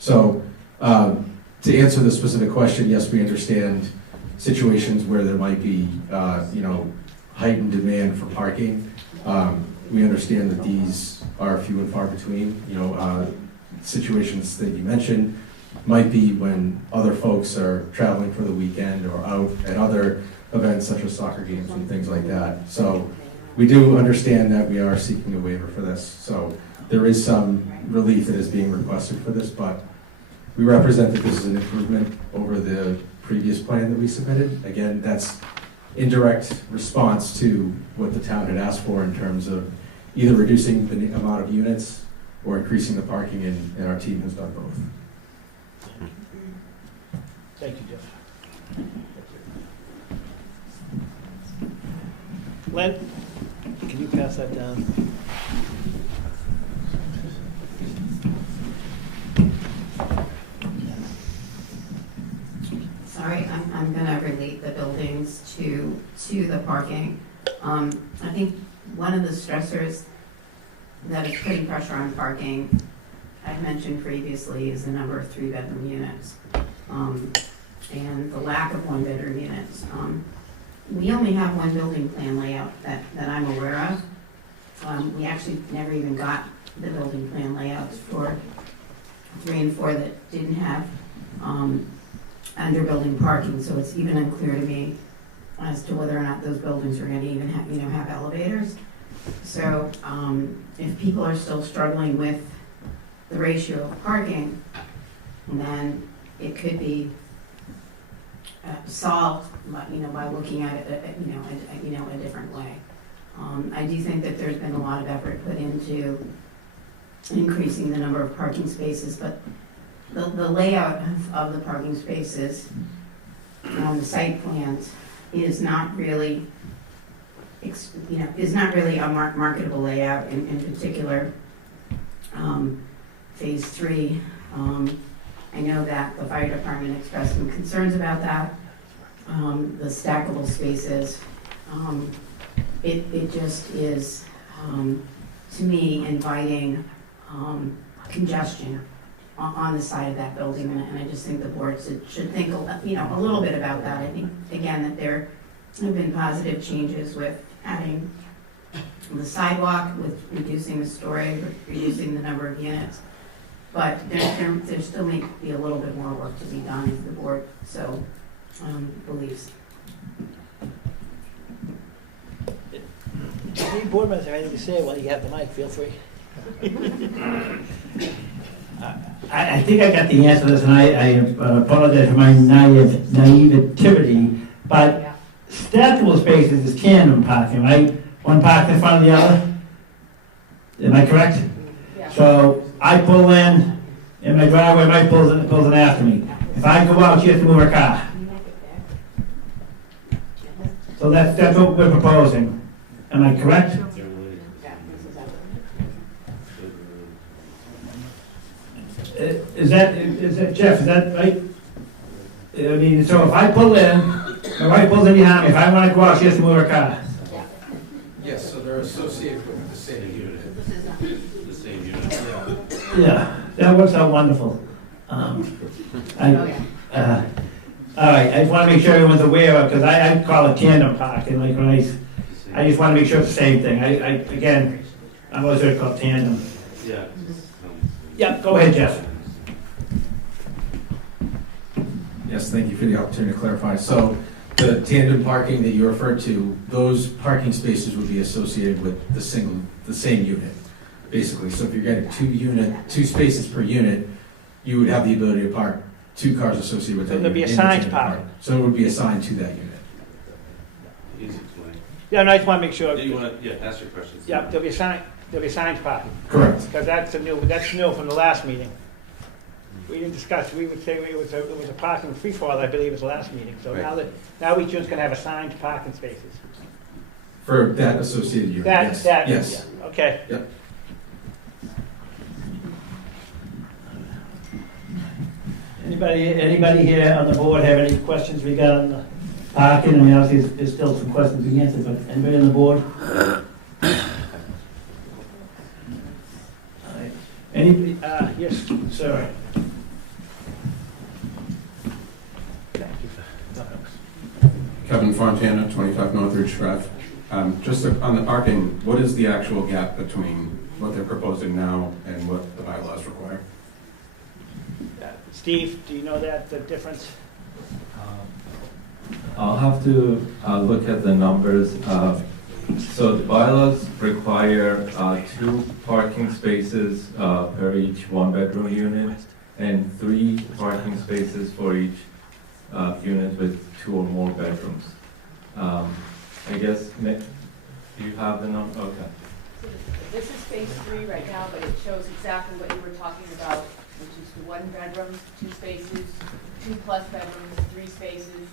So to answer the specific question, yes, we understand situations where there might be, heightened demand for parking. We understand that these are few and far between. Situations that you mentioned might be when other folks are traveling for the weekend or out at other events such as soccer games and things like that. So we do understand that we are seeking a waiver for this. So there is some relief that is being requested for this, but we represent that this is an improvement over the previous plan that we submitted. Again, that's in direct response to what the town had asked for in terms of either reducing the amount of units or increasing the parking, and our team has done both. Thank you, Jeff. Len, can you pass that down? Sorry, I'm gonna relate the buildings to the parking. I think one of the stressors that is putting pressure on parking, I've mentioned previously, is the number of 3-bedroom units, and the lack of 1-bedroom units. We only have one building plan layout that I'm aware of. We actually never even got the building plan layouts for 3 and 4 that didn't have under building parking, so it's even unclear to me as to whether or not those buildings are going to even have elevators. So if people are still struggling with the ratio of parking, then it could be solved by looking at it a different way. I do think that there's been a lot of effort put into increasing the number of parking spaces, but the layout of the parking spaces on the site plans is not really, is not really a marketable layout in particular. Phase 3, I know that the fire department expressed some concerns about that. The stackable spaces, it just is, to me, inviting congestion on the side of that building, and I just think the board should think, a little bit about that. I think, again, that there have been positive changes with adding the sidewalk, with reducing the storage, reducing the number of units, but there still may be a little bit more work to be done if the board so believes. Any board members have anything to say while you have the mic, feel free. I think I got the answer to this, and I apologize for my naivety, but stackable spaces is tandem parking, right? One parked in front of the other? Am I correct? Yeah. So I pull in my driveway, Mike pulls in after me. If I go out, she has to move her car. So that's what we're proposing. Am I correct? Is that Jeff, is that right? I mean, so if I pull in, my wife pulls in behind me, if I want to go out, she has to move her car. Yes, so they're associated with the same unit. The same unit. Yeah, that works out wonderful. All right, I just want to make sure everyone's aware of, because I call it tandem parking, like when I just want to make sure it's the same thing. Again, I'm always heard it called tandem. Yeah. Yeah, go ahead, Jeff. Yes, thank you for the opportunity to clarify. So the tandem parking that you referred to, those parking spaces would be associated with the same unit, basically. So if you're getting two spaces per unit, you would have the ability to park 2 cars associated with that So there'd unit. be in the assigned tandem parking. So it would be assigned to that unit. Easy explain. Yeah, no, I just want to make sure. You want to, ask your questions. Yeah, there'll be assigned parking. Correct. Because that's new from the last meeting. We didn't discuss, we would say it was a parking free-for-all, I believe, was the last meeting. So Right. now we just gonna have assigned parking spaces. For that associated unit, yes. Yes. Yeah, okay. Yep. Anybody here on the board have any questions regarding the parking? I mean, obviously, there's still some questions to be answered, but anybody on the board? All right. Anybody, yes, sir. Kevin Fontana, 25 Northridge Drive. Just on the parking, what is the actual gap between what they're proposing now and what the bylaws require? Steve, do you know that, the difference? I'll have to look at the numbers. So the bylaws require 2 parking spaces per each 1-bedroom unit and 3 parking spaces for each unit with 2 or more bedrooms. I guess, do you have the number? Okay. So this is phase 3 right now, but it shows exactly what you were talking about, which is the 1 bedroom, 2 spaces, 2+ bedrooms, 3 spaces.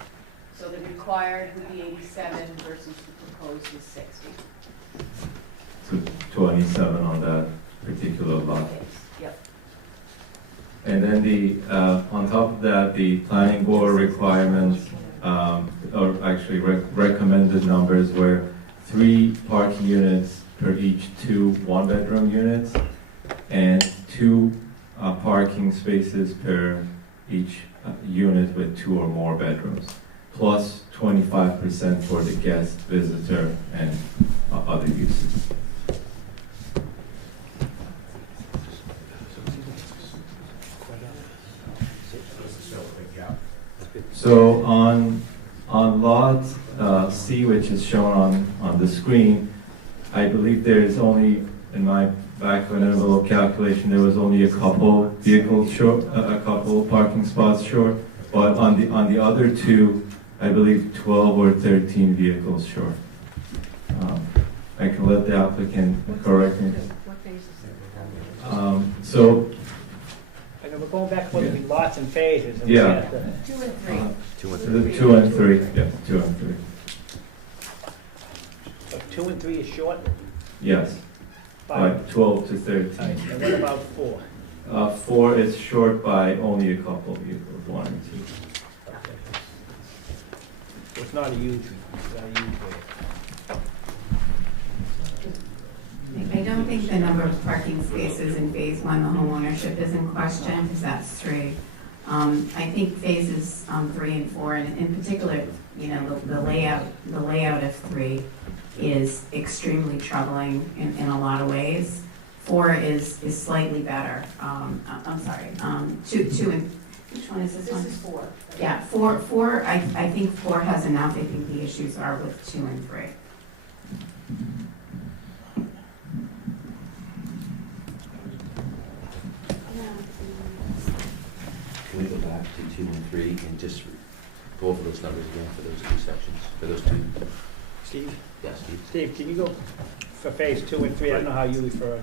So the required would be 87 versus the proposed is 60. So 27 on that particular lot. Yep. And then on top of that, the planning board requirements, or actually recommended numbers were 3 parking units per each 2 1-bedroom units and 2 parking spaces per each unit with 2 or more bedrooms, plus 25% for the guest, visitor, and other uses. So on lot C, which is shown on the screen, I believe there is only, in my back of an envelope calculation, there was only a couple vehicles short, a couple parking spots short, but on the other 2, I believe 12 or 13 vehicles short. I can let the applicant correct me. So And then we're going back to the lots and phases. And Yeah. 2 and 3. 2 and The 3. 2 and 3, yes, 2 and 3. So 2 and 3 is short? Yes, By, by 12 to all 13. right, and what about 4? 4 is short by only a couple vehicles, 1 and 2. Okay. So it's not a huge area. I don't think the number of parking spaces in phase 1, the home ownership is in question, because that's 3. I think phases 3 and 4, and in particular, you know, the layout of 3 is extremely troubling in a lot of ways. 4 is slightly better. I'm sorry, 2 and, which one is this one? This is 4. Yeah, 4, I think 4 has enough. I think the issues are with 2 and 3. Can we go back to 2 and 3 and just go over those numbers again for those 2 sections, for those 2? Steve? Yes, Steve. Steve, can you go for phase 2 and 3? I don't know how you refer.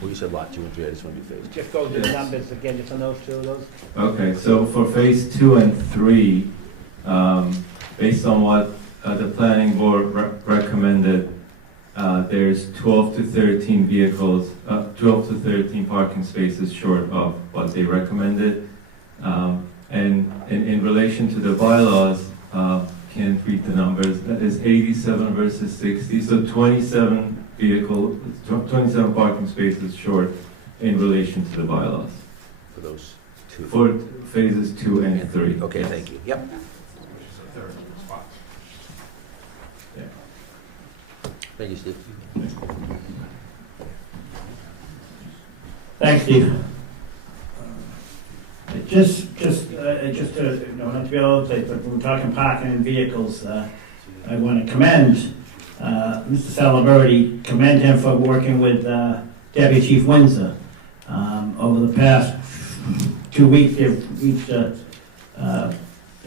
Well, you said lot 2 and 3, I just want to be phased. Just go to the Yes. numbers again, just on those 2 of those. Okay, so for phase 2 and 3, based on what the planning board recommended, there's 12 to 13 vehicles, 12 to 13 parking spaces short of what they recommended. And in relation to the bylaws, can't read the numbers, that is 87 versus 60, so 27 parking spaces short in relation to the bylaws. For those 2. For phases 2 and 3. Okay, yes. thank you. Yep. Which is a third of the spots. Thank you, Steve. Thanks, Steve. Just to, you know, not to be all over the place, but when we're talking parking and vehicles, I want to commend Mr. Salaberti, commend him for working with Deputy Chief Windsor. Over the past 2 weeks, they've reached a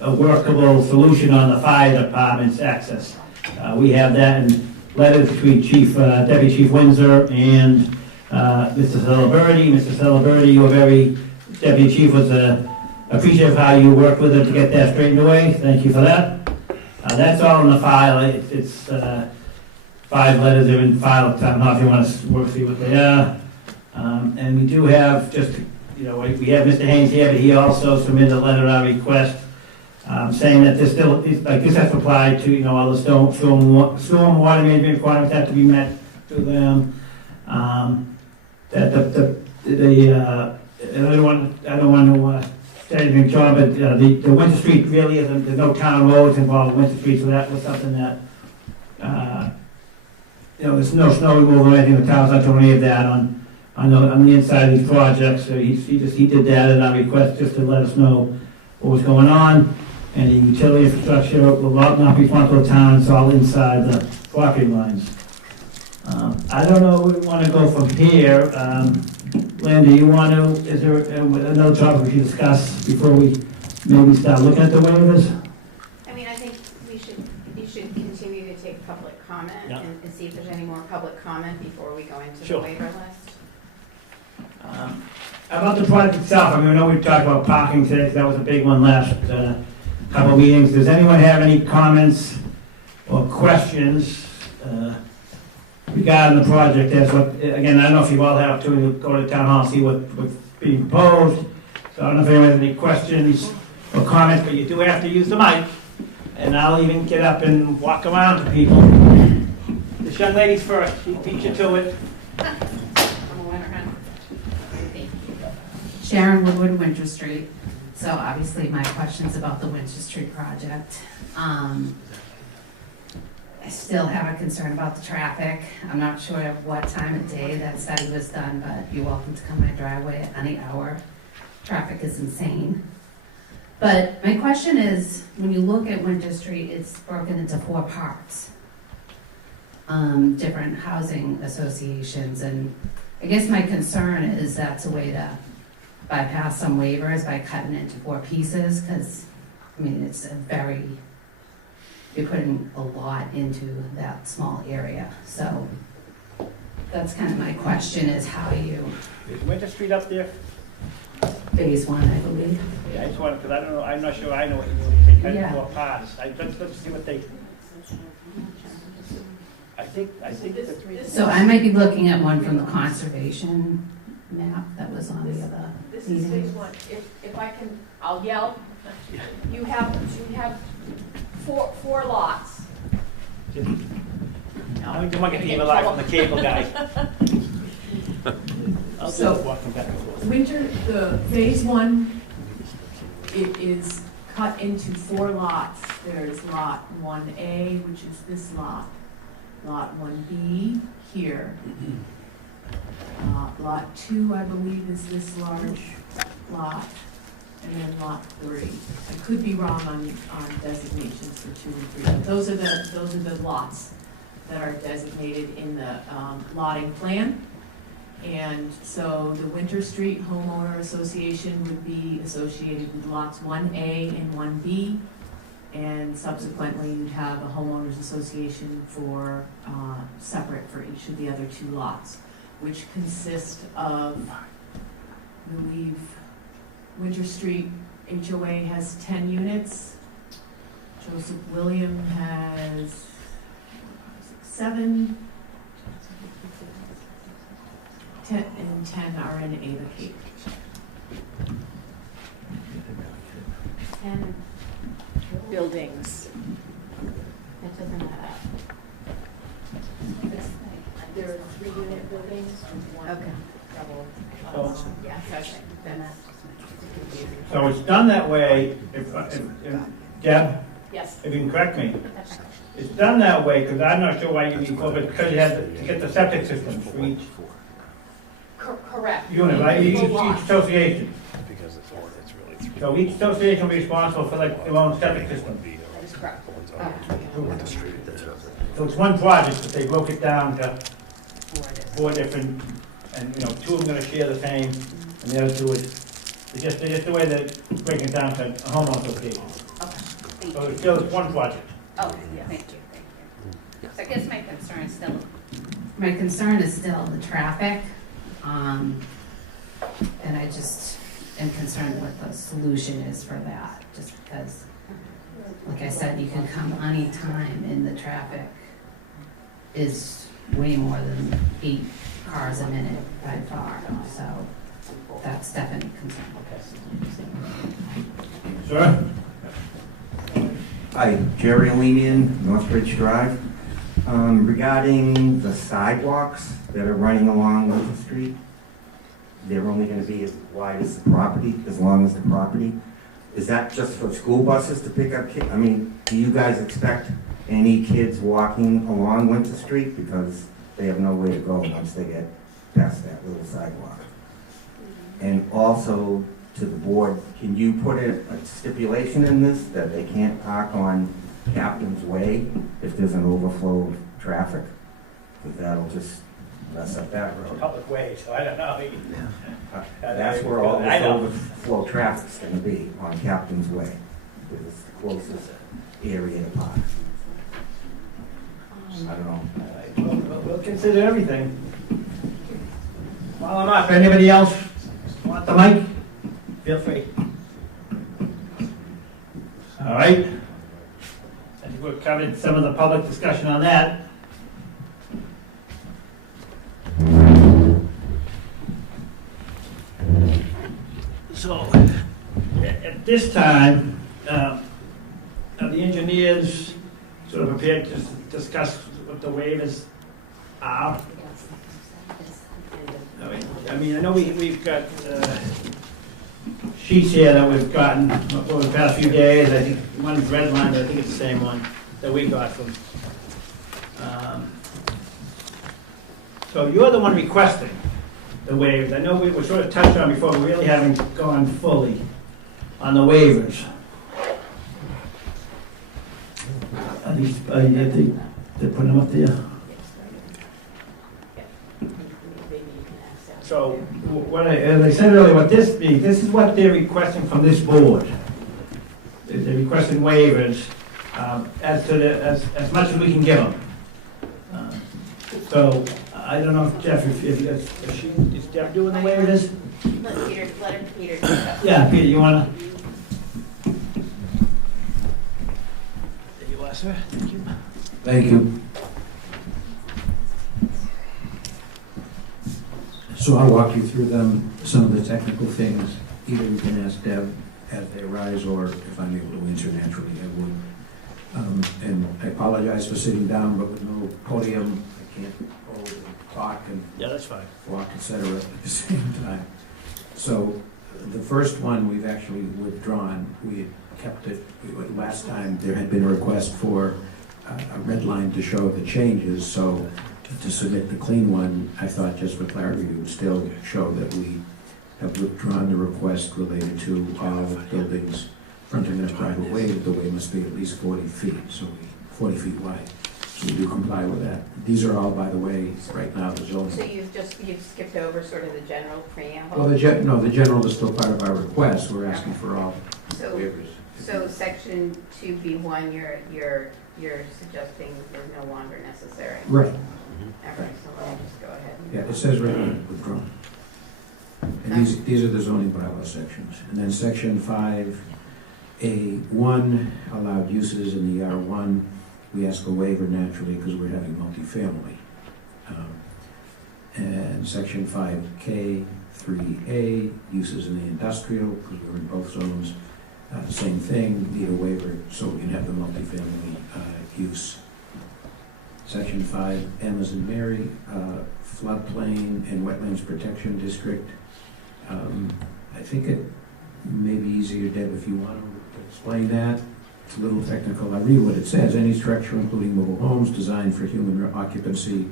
workable solution on the fire department's access. We have that in letters between Deputy Chief Windsor and Mr. Salaberti. Mr. Salaberti, you were very, Deputy Chief was appreciative of how you worked with him to get that straightened away. Thank you for that. That's all in the file. It's 5 letters that are in the file. I don't know if you want to work through what they are. And we do have just, you know, we have Mr. Haynes here, but he also submitted a letter of request saying that there's still, like this has to apply to, you know, all the storm water management requirements have to be met through them. That I don't want to say anything, John, but the Winter Street really isn't, there's no town roads involved in Winter Street, so that was something that, you know, there's no snow removal or anything, the town's not doing any of that on the inside of these projects, so he did that at our request just to let us know what was going on, and the utility infrastructure will not be responsible to the town, it's all inside the property lines. I don't know where we want to go from here. Lynn, do you want to, is there another topic we should discuss before we maybe start looking at the waivers? I mean, I think you should continue to take public comment Yeah. and see if there's any more public comment before we go into the Sure. waiver list. About the project itself, I mean, I know we talked about parking today, 'cause that was a big one last couple of meetings. Does anyone have any comments or questions regarding the project as what, again, I don't know if you all have to go to the town hall and see what's being proposed. So I don't know if anyone has any questions or comments, but you do have to use the mic. And I'll even get up and walk around to people. This young lady's first, she beat you to it. Sharon Woodward, Winter Street. So obviously my question's about the Winter Street project. I still have a concern about the traffic. I'm not sure what time of day that study was done, but you're welcome to come my driveway at any hour. Traffic is insane. But my question is, when you look at Winter Street, it's broken into 4 parts. Different housing associations, and I guess my concern is that's a way to bypass some waivers by cutting it into 4 pieces, because, I mean, it's a very, you're putting a lot into that small area. So that's kind of my question, is how you, Is Winter Street up there? phase 1, I believe. Yeah, I just wanted, because I don't know, I'm not sure I know what you're cut Yeah. more parts. Let's see what they, I think that So I might be looking at one from the conservation map that was on the other This is phase meeting. one. If I can, I'll yell. You have four lots. I think you might get the email out from the cable guy. I'll So- just walk them back and forth. Winter, the phase one, it is cut into 4 lots. There's lot 1A, which is this lot. Lot 1B here. Lot 2, I believe, is this large lot. And then lot 3. I could be wrong on designations for 2 and 3, but those are the lots that are designated in the lotting plan. And so the Winter Street Homeowner Association would be associated with lots 1A and 1B. And subsequently, you'd have a homeowners association for, separate for each of the other 2 lots, which consist of, I believe, Winter Street HOA has 10 units. Joseph William has 7. 10 and 10 are in Ava Cape. 10 Buildings. That doesn't matter. There are 3-unit buildings and one Okay. double. So- Yes, okay, then that's just confusing. So it's done that way, Deb, Yes. if you can correct me, it's done that way, because I'm not sure why you need 4, but because you have to get the septic systems for each Correct. unit, right? Each Full lot. association. Because it's really three. So each association will be responsible for like their own septic system. That is correct. So it's one project, but they broke it down to 4 different, and, 2 of them gonna share the same, and the other 2 is, it's just the way that breaking it down to a homeowner association. Okay, So thank you. it's still one project. Oh, thank you. So I guess my concern is still, My concern is still the traffic, and I just am concerned what the solution is for that, just because, like I said, you can come anytime and the traffic is way more than 8 cars a minute by far, so that's definitely concern. Sir? Hi, Jerry Alenian, Northbridge Drive. Regarding the sidewalks that are running along Winter Street, they're only gonna be as wide as the property, as long as the property. Is that just for school buses to pick up kids? I mean, do you guys expect any kids walking along Winter Street? Because they have nowhere to go once they get past that little sidewalk. And also, to the board, can you put a stipulation in this that they can't park on Captain's Way if there's an overflow of traffic? Because that'll just mess up that road. Public way, so I don't know. That's where all I this know. overflow traffic's gonna be, on Captain's Way, because it's the closest area to park. I don't know. We'll consider everything. While I'm up, anybody else want the mic? Feel free. All right. I think we've covered some of the public discussion on that. So, at this time, are the engineers sort of prepared to discuss what the waivers are? I mean, I know we've got sheets here that we've gotten over the past few days. I think one's redlined, but I think it's the same one that we got from. So you're the one requesting the waivers. I know we were sort of touched on before, but we really haven't gone fully on the waivers. At least, I think they put them up there. So, as I said earlier, what this means, this is what they're requesting from this board. They're requesting waivers as much as we can give them. So, I don't know if Jeff, is Jeff doing the waivers? let Peter do that. Yeah, Peter, you wanna? sir. Thank you. Thank you. So I'll walk you through them, some of the technical things. Either you can ask Deb as they arise, or if I'm able to answer naturally, I would. And I apologize for sitting down, but with no podium, I can't hold and talk and Yeah, that's fine. walk, et cetera, at the same time. So the first one we've actually withdrawn. We had kept it, last time there had been a request for a red line to show the changes, so to submit the clean one, I thought just for clarity, it would still show that we have withdrawn the request related to all buildings fronting on a private way, that the way must be at least 40 feet, so 40 feet wide. So we do comply with that. These are all, by the way, right now, the zoning. So you've skipped over sort of the general preamble? Well, the general is still part of our request. We're asking for all So- waivers. So section 2B1, you're suggesting is no longer necessary? Right. All right, so let me just go ahead. Yeah, it says right here, withdrawn. And these are the zoning bylaw sections. And then section 5A1, allowed uses in the R1. We ask a waiver naturally because we're having multifamily. And section 5K, 3A, uses in the industrial, because we're in both zones. Same thing, need a waiver so we can have the multifamily use. Section 5M as in Mary, floodplain and wetlands protection district. I think it may be easier, Deb, if you want to explain that. It's a little technical. I read what it says. Any structure, including mobile homes, designed for human occupancy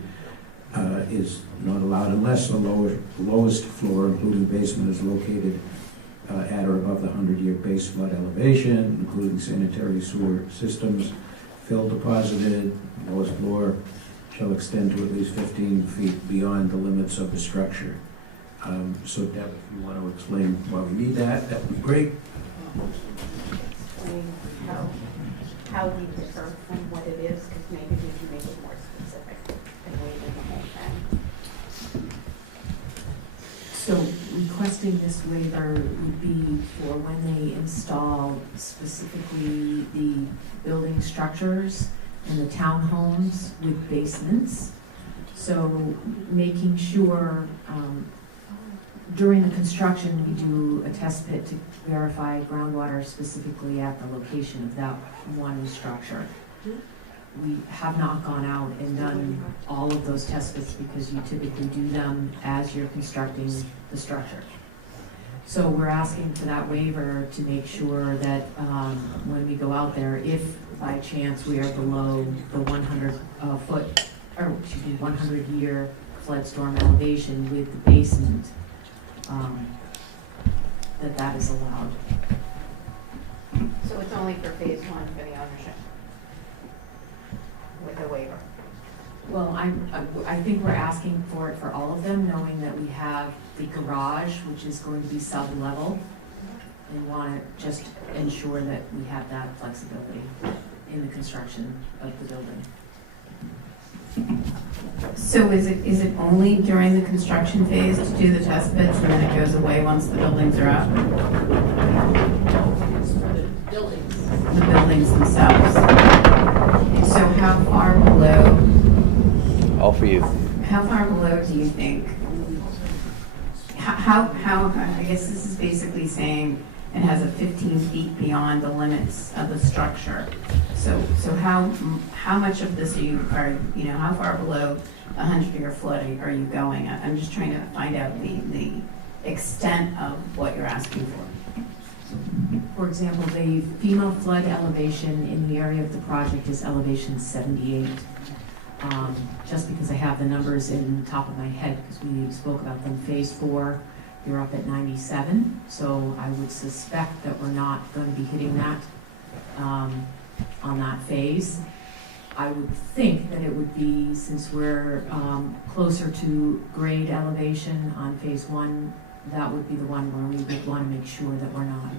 is not allowed unless the lowest floor, including basement, is located at or above the 100-year base flood elevation, including sanitary sewer systems, fill deposited, lowest floor shall extend to at least 15 feet beyond the limits of the structure. So Deb, if you want to explain why we need that, that would be great. Explain how we differ from what it is, because maybe we can make it more specific than waiving the whole thing. So requesting this waiver would be for when they install specifically the building structures and the townhomes with basements. So making sure, during the construction, we do a test pit to verify groundwater specifically at the location of that one structure. We have not gone out and done all of those test pits because you typically do them as you're constructing the structure. So we're asking for that waiver to make sure that when we go out there, if by chance we are below the 100-year flood storm elevation with the basement, that is allowed. So it's only for phase 1 for the ownership with a waiver? Well, I think we're asking for it for all of them, knowing that we have the garage, which is going to be sub-level, and want to just ensure that we have that flexibility in the construction of the building. So is it only during the construction phase to do the test pits and then it goes away once the buildings are up? It's for the buildings. The buildings themselves. So how far below, All for you. how far below do you think? How, I guess this is basically saying it has a 15 feet beyond the limits of the structure. So how much of this are you how far below the 100-year flood are you going? I'm just trying to find out the extent of what you're asking for. For example, the FEMA flood elevation in the area of the project is elevation 78. Just because I have the numbers in the top of my head, because we spoke about them, phase 4, you're up at 97. So I would suspect that we're not going to be hitting that on that phase. I would think that it would be, since we're closer to grade elevation on phase 1, that would be the one where we would want to make sure that we're not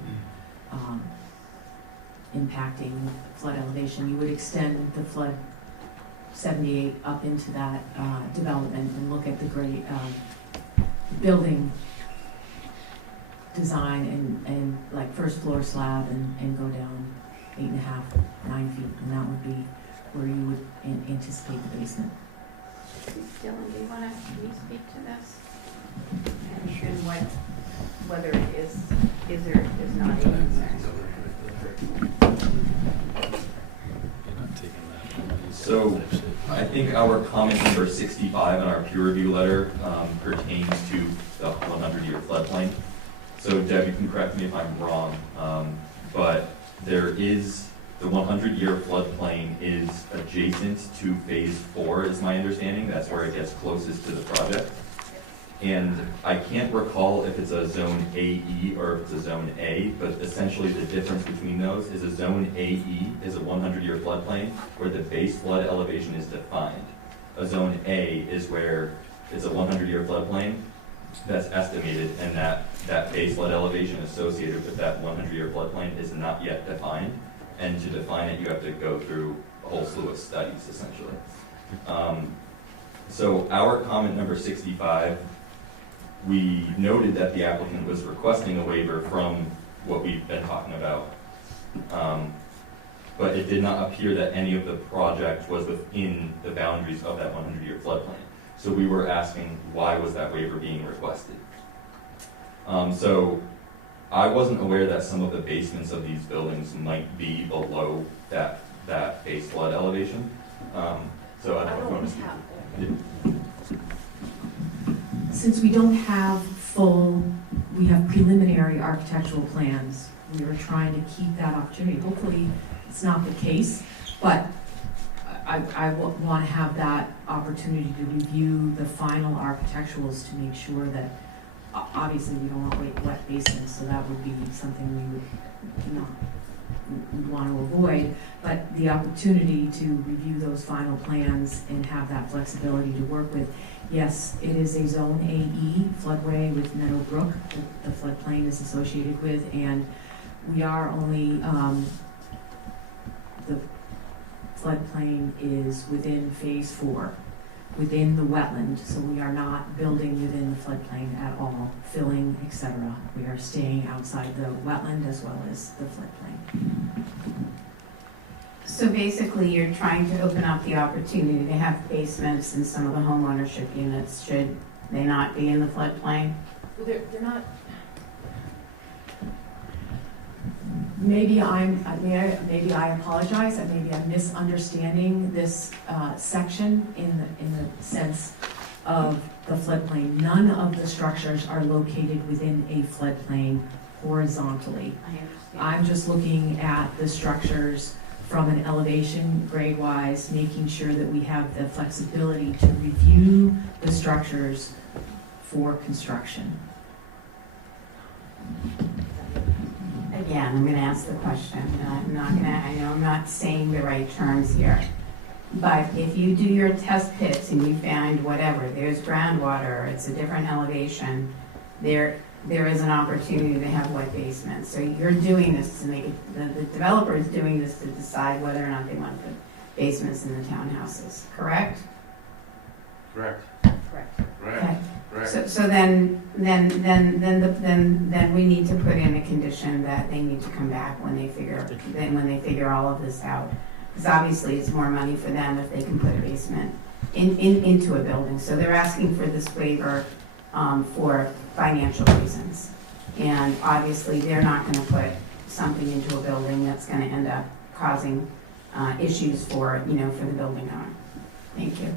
impacting flood elevation. You would extend the flood 78 up into that development and look at the grade building design and like first floor slab and go down 8.5, 9 feet, and that would be where you would anticipate the basement. Dylan, do you want to, can you speak to this? And whether it is or is not a concern? So I think our comment number 65 in our peer review letter pertains to the 100-year floodplain. So Deb, you can correct me if I'm wrong, but there is, the 100-year floodplain is adjacent to phase 4 is my understanding. That's where it gets closest to the project. And I can't recall if it's a zone AE or if it's a zone A, but essentially the difference between those is a zone AE is a 100-year floodplain where the base flood elevation is defined. A zone A is where it's a 100-year floodplain that's estimated, and that base flood elevation associated with that 100-year floodplain is not yet defined. And to define it, you have to go through a whole slew of studies, essentially. So our comment number 65, we noted that the applicant was requesting a waiver from what we've been talking about. But it did not appear that any of the project was within the boundaries of that 100-year floodplain. So we were asking, why was that waiver being requested? So I wasn't aware that some of the basements of these buildings might be below that base flood elevation. So I don't know if you want to speak to it. Since we don't have we have preliminary architectural plans, we are trying to keep that opportunity. Hopefully, it's not the case, but I want to have that opportunity to review the final architecturals to make sure that, obviously, we don't want wet basements, so that would be something we'd want to avoid, but the opportunity to review those final plans and have that flexibility to work with. Yes, it is a zone AE floodway with Meadow Brook that the floodplain is associated with, and we are only, the floodplain is within phase 4, within the wetland, so we are not building within the floodplain at all, filling, etc. We are staying outside the wetland as well as the floodplain. So basically, you're trying to open up the opportunity to have basements in some of the home ownership units, should they not be in the floodplain? Well, they're not, Maybe I apologize, and maybe I'm misunderstanding this section in the sense of the floodplain. None of the structures are located within a floodplain horizontally. I understand. I'm just looking at the structures from an elevation grade-wise, making sure that we have the flexibility to review the structures for construction. Again, I'm gonna ask the question, and I know I'm not saying the right terms here. But if you do your test pits and you find whatever, there's groundwater, it's a different elevation, there is an opportunity to have wet basements. So you're doing this to make it, the developer is doing this to decide whether or not they want to put basements in the townhouses, correct? Correct. Correct. Okay. So then we need to put in a condition that they need to come back when they figure all of this out. Because obviously it's more money for them if they can put a basement into a building. So they're asking for this waiver for financial reasons. And obviously they're not going to put something into a building that's going to end up causing issues for the building owner. Thank you.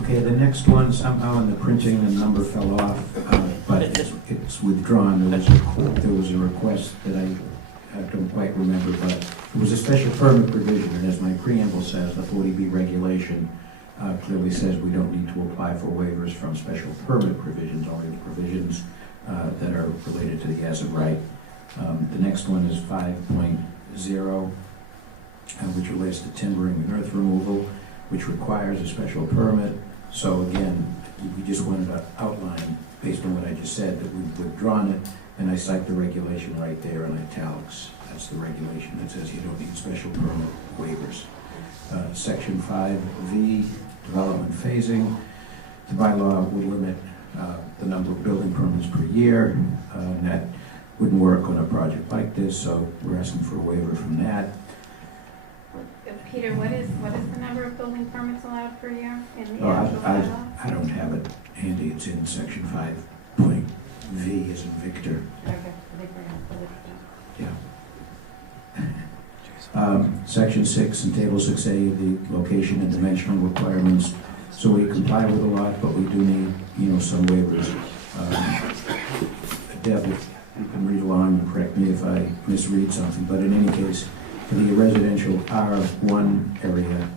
Okay, the next one, somehow in the printing, the number fell off, but it's withdrawn. There was a request that I don't quite remember, but it was a special permit provision, and as my preamble says, the 40B regulation clearly says we don't need to apply for waivers from special permit provisions, only the provisions that are related to the as of right. The next one is 5.0, which relates to timbering and earth removal, which requires a special permit. So again, we just wanted to outline, based on what I just said, that we've withdrawn it, and I cite the regulation right there in italics. That's the regulation that says you don't need special permit waivers. Section 5V, development phasing. The bylaw would limit the number of building permits per year, and that wouldn't work on a project like this, so we're asking for a waiver from that. Peter, what is the number of building permits allowed per year in the Oh, actual bylaw? I don't have it handy, it's in section 5.V as in Victor. Okay, I think we're gonna put it Yeah. Section 6 and Table 6A, the location and dimensional requirements. So we comply with a lot, but we do need, some waivers. Deb, if you can read along and correct me if I misread something, but in any case, for the residential R1 area,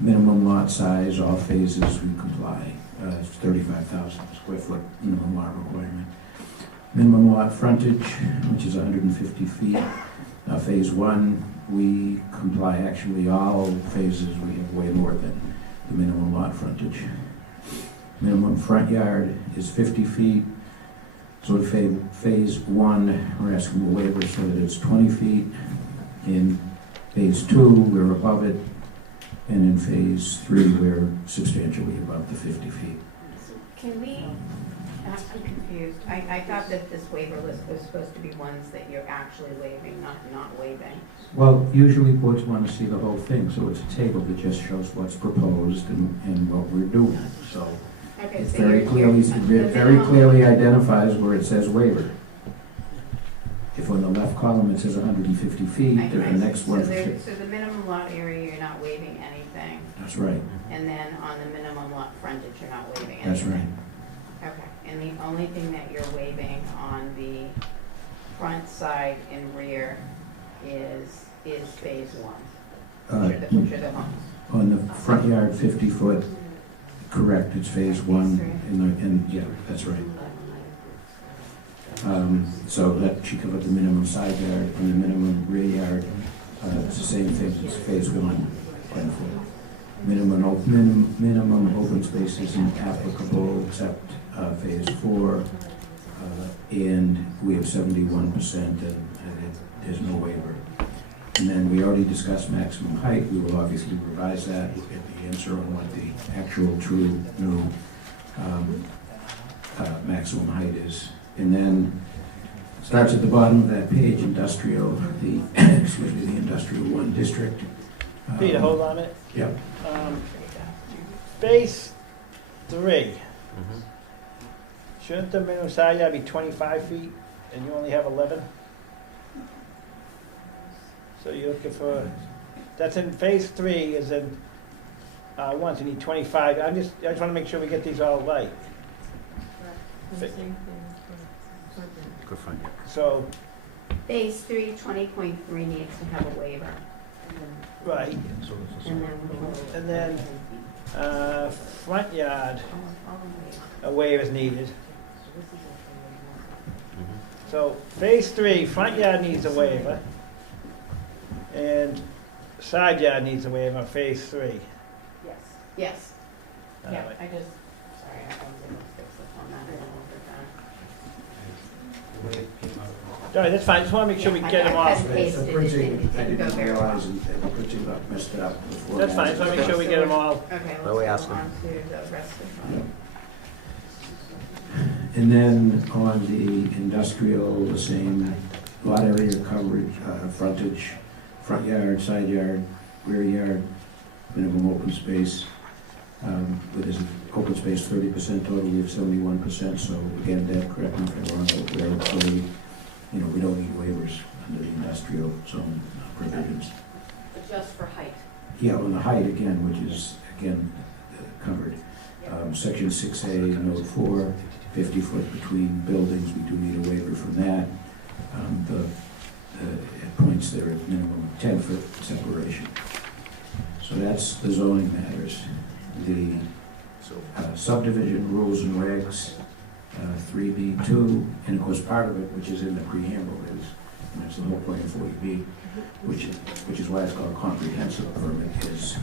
minimum lot size, all phases, we comply. It's 35,000 square foot minimum lot requirement. Minimum lot frontage, which is 150 feet. Phase 1, we comply, actually all phases, we have way more than the minimum lot frontage. Minimum front yard is 50 feet. So in phase 1, we're asking a waiver so that it's 20 feet. In phase 2, we're above it. And in phase 3, we're substantially above the 50 feet. Can we, I'm confused. I thought that this waiver list was supposed to be ones that you're actually waiving, not waiving. Well, usually boards want to see the whole thing, so it's a table that just shows what's proposed and what we're doing. So Okay, it so very clearly identifies where it says waiver. If on the left column it says 150 feet, the next one. So the minimum lot area, you're not waiving anything. That's right. And then on the minimum lot frontage, you're not waiving anything. That's right. Okay, and the only thing that you're waiving on the front, side, and rear is phase 1, which are the homes. On the front yard, 50 foot, correct, it's phase 1, and yeah, that's right. So that should cover the minimum side yard and the minimum rear yard. It's the same thing, it's phase 1, 10 foot. Minimum open space isn't applicable except phase 4, and we have 71%, and there's no waiver. And then we already discussed maximum height. We will obviously revise that. We'll get the answer on what the actual true new maximum height is. And then starts at the bottom of that page, industrial, the industrial 1 district. Peter, hold on it. Yep. Phase 3. Shouldn't the minimum side yard be 25 feet and you only have 11? So you're looking for, that's in phase 3 is in once you need 25. I just want to make sure we get these all right. Good front yard. So, Phase 3, 20.3 needs to have a waiver. right, and then front yard, a waiver is needed. So phase 3, front yard needs a waiver, and side yard needs a waiver, phase 3. Yes. Yes. Yeah, Right. I just, sorry, I was able to fix this on that a little bit. All right, that's fine, just want to make sure we get them off. I pasted it, it didn't go very well. The printing got messed it up before. That's fine, just want to make sure we get them all. Okay, What are we let's asking? go on to the rest of them. And then on the industrial, the same lot area coverage, frontage, front yard, side yard, rear yard, minimum open space. But there's an open space 30% total, we have 71%, so again, Deb, correct me if I'm wrong, but we're fully, we don't need waivers under the industrial zone provisions. But just for height. Yeah, on the height again, which is, again, covered. Section 6A, note 4, 50 foot between buildings, we do need a waiver from that. At points there at minimum 10 foot separation. So that's the zoning matters. The subdivision rules and regs, 3B2, and of course part of it, which is in the preamble, is, and that's the whole point of 40B, which is why it's called comprehensive permit, is,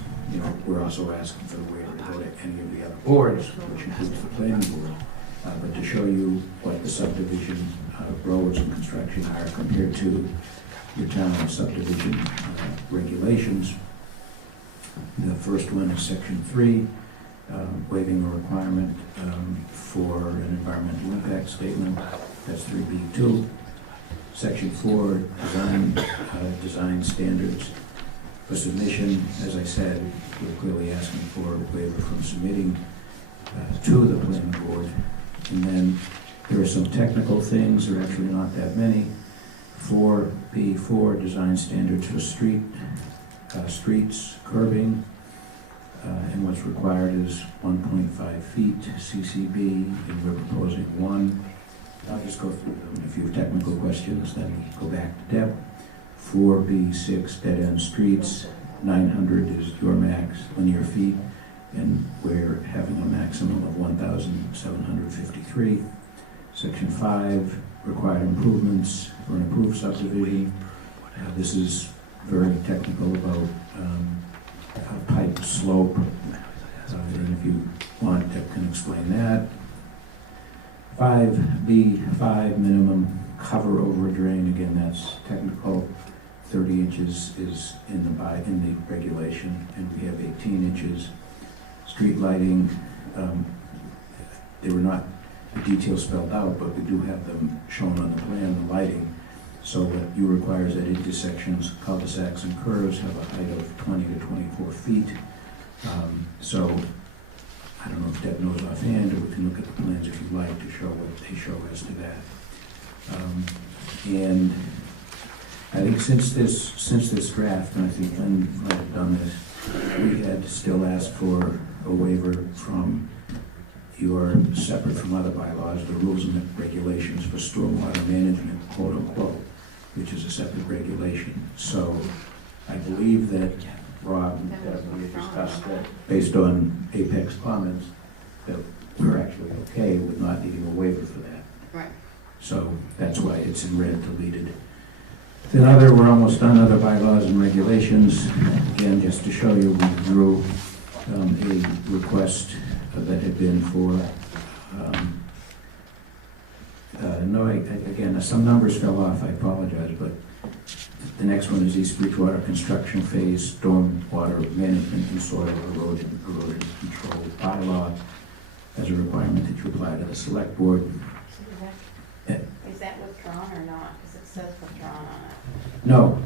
we're also asking for the waiver to go to any of the other boards, which includes the planning board, but to show you what the subdivision roads and construction are compared to your town subdivision regulations. The first one is section 3, waiving a requirement for an environmental impact statement. That's 3B2. Section 4, design standards. For submission, as I said, we're clearly asking for a waiver from submitting to the planning board. And then there are some technical things, there are actually not that many. 4B4, design standards for streets, curbing, and what's required is 1.5 feet CCB, and we're proposing 1. I'll just go through them. If you have technical questions, then go back to Deb. 4B6, dead-end streets, 900 is your max linear feet, and we're having a maximum of 1,753. Section 5, required improvements for an approved subdivision. This is very technical about pipe slope, and if you want, Deb can explain that. 5B5, minimum cover over a drain. Again, that's technical. 30 inches is in the regulation, and we have 18 inches. Street lighting, they were not the details spelled out, but we do have them shown on the plan, the lighting. So what you require is that intersections, cul-de-sacs, and curves have a height of 20 to 24 feet. So I don't know if Deb knows offhand, or we can look at the plans if you'd like to show what they show as to that. And I think since this draft, and I think Lynn might have done this, we had still asked for a waiver from your, separate from other bylaws, the rules and regulations for stormwater management, quote unquote, which is a separate regulation. So I believe that Rob and Deb, we had discussed that based on Apex comments, that we're actually okay with not needing a waiver for that. Right. So that's why it's in red deleted. Then we're almost done, other bylaws and regulations. Again, just to show you, we drew a request that had been for, again, some numbers fell off, I apologize, but the next one is East Bridgewater construction phase, stormwater management and soil erosion control bylaw as a requirement that you apply to the select board. Is that withdrawn or not? Because it says withdrawn on it. No,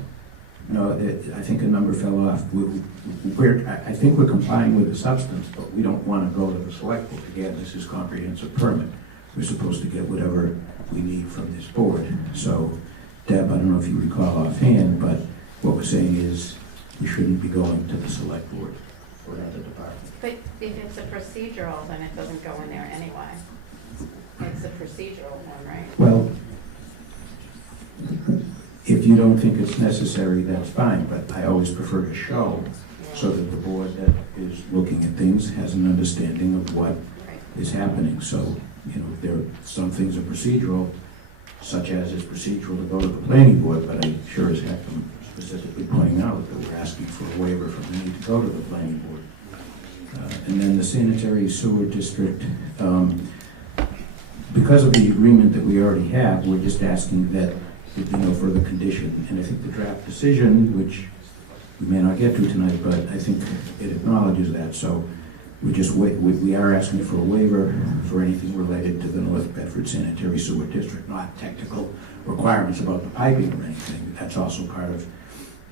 I think a number fell off. I think we're complying with the substance, but we don't want to go to the select board. Again, this is comprehensive permit. We're supposed to get whatever we need from this board. So, Deb, I don't know if you recall offhand, but what we're saying is we shouldn't be going to the select board or another department. But if it's a procedural, then it doesn't go in there anyway. It's a procedural one, right? Well, if you don't think it's necessary, that's fine, but I always prefer to show so that the board that is looking at things has an understanding of what is happening. So, there are some things are procedural, such as it's procedural to go to the planning board, but I sure as heck am specifically pointing out that we're asking for a waiver from the need to go to the planning board. And then the sanitary sewer district, because of the agreement that we already have, we're just asking that there be no further condition. And I think the draft decision, which we may not get to tonight, but I think it acknowledges that. So we are asking for a waiver for anything related to the North Bedford Sanitary Sewer District, not technical requirements about the piping or anything. That's also part of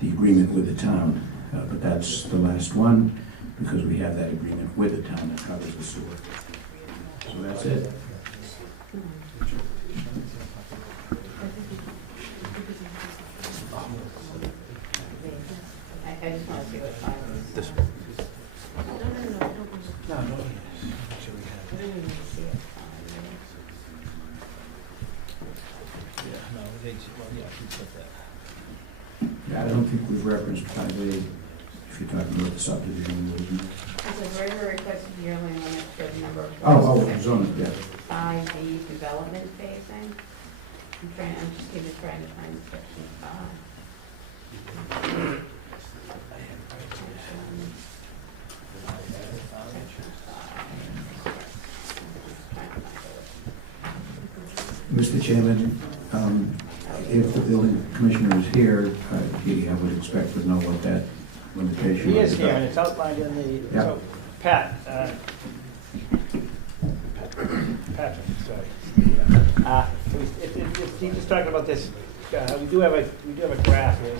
the agreement with the town. But that's the last one, because we have that agreement with the town that covers the sewer. So that's it. I just want to see what time it is. This I didn't even see it. Yeah, I don't think we've referenced 5A if you're talking about the subdivision. It's a waiver requested yearly limit for the number of. Zoning, yeah. 5B development phasing. I'm just trying to find section 5. Mr. Chairman, if the building commissioner is here, I would expect to know what that limitation is. He is here, and it's outlined in the, Yeah. so Pat, Patrick, sorry. He's just talking about this, we do have a graph here,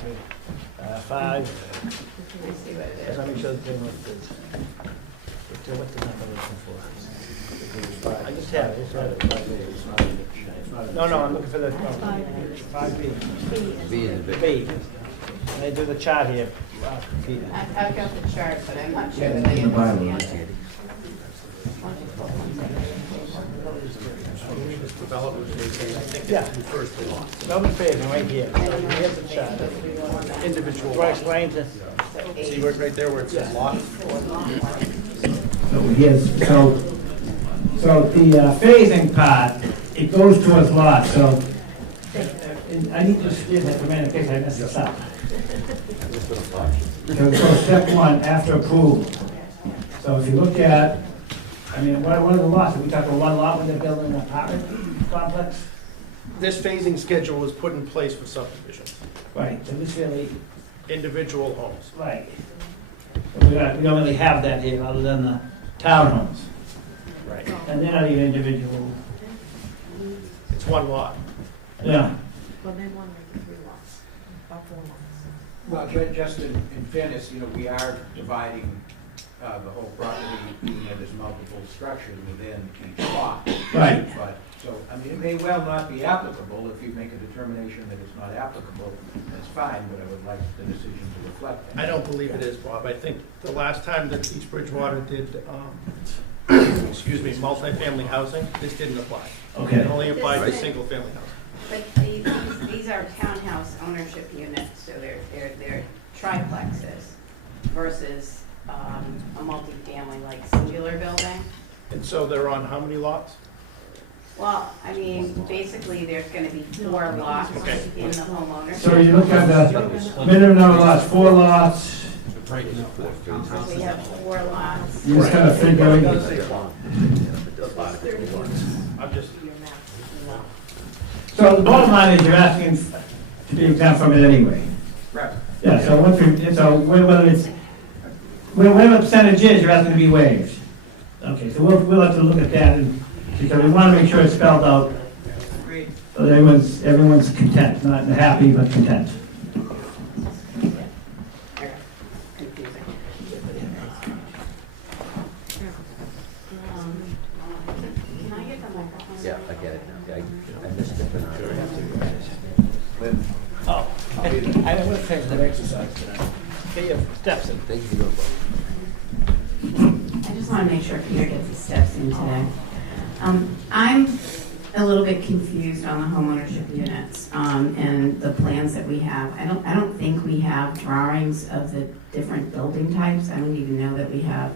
five. I see what it is. Let me show the what it is. What's the number looking for? I just have it. No, I'm looking for the, 5B. B is big. B. And they do the chart here, Peter. I've got the chart, but I'm not sure Yeah, that I in the bylaws. understand it. Yeah. Development phasing right here. Here's the chart. Individual Do I lots. explain to? See right there where it says lot? So here's, so the phasing part, it goes towards lots, so and I need to steer that for a minute in case I mess this up. So step one, after approval. So if you look at, I mean, what are the lots? Are we talking one lot when they're building an apartment complex? This phasing schedule was put in place for subdivisions, Right, so this really, individual homes. right. So we don't really have that here other than the townhomes. Right. And they're not even individual, It's one lot. yeah. Well, they want to make it 3 lots, about 4 lots. Well, just in fairness, we are dividing the whole property, there's multiple structures within each lot. Right. But, so, I mean, it may well not be applicable. If you make a determination that it's not applicable, that's fine, but I would like the decision to reflect that. I don't believe it is, Bob. I think the last time that East Bridgewater did, excuse me, multifamily housing, this didn't apply. Okay. It only applied to single-family housing. But these are townhouse ownership units, so they're triplexes versus a multifamily, like singular building. And so they're on how many lots? Well, I mean, basically, there's gonna be 4 lots Okay. in the homeownership. So you look at the minimum number of lots, 4 lots, We have 4 lots. you just kind of figure it. I'm just, So the bottom line is you're asking to be exempt from it anyway. Right. Yeah, so once we, so whether it's, whatever the percentage is, you're asking to be waived. Okay, so we'll have to look at that and, because we want to make sure it's spelled out. So that everyone's content, not happy, but content. Confusing. Can I get the microphone? Yeah, I get it now. I missed it, but now. Oh, I don't want to take that exercise tonight. Get your steps in. Thank you for your vote. I just want to make sure Peter gets his steps in today. I'm a little bit confused on the homeownership units and the plans that we have. I don't think we have drawings of the different building types. I don't even know that we have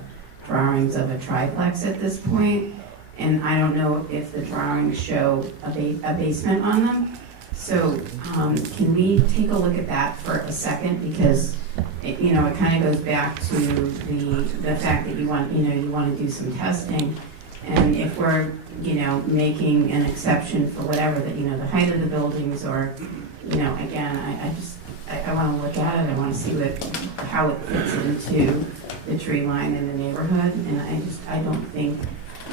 drawings of a triplex at this point. And I don't know if the drawings show a basement on them. So can we take a look at that for a second? Because it kind of goes back to the fact that you want to do some testing. And if we're, making an exception for whatever, that, the height of the buildings or, again, I want to look at it. I want to see how it fits into the tree line in the neighborhood. And I don't think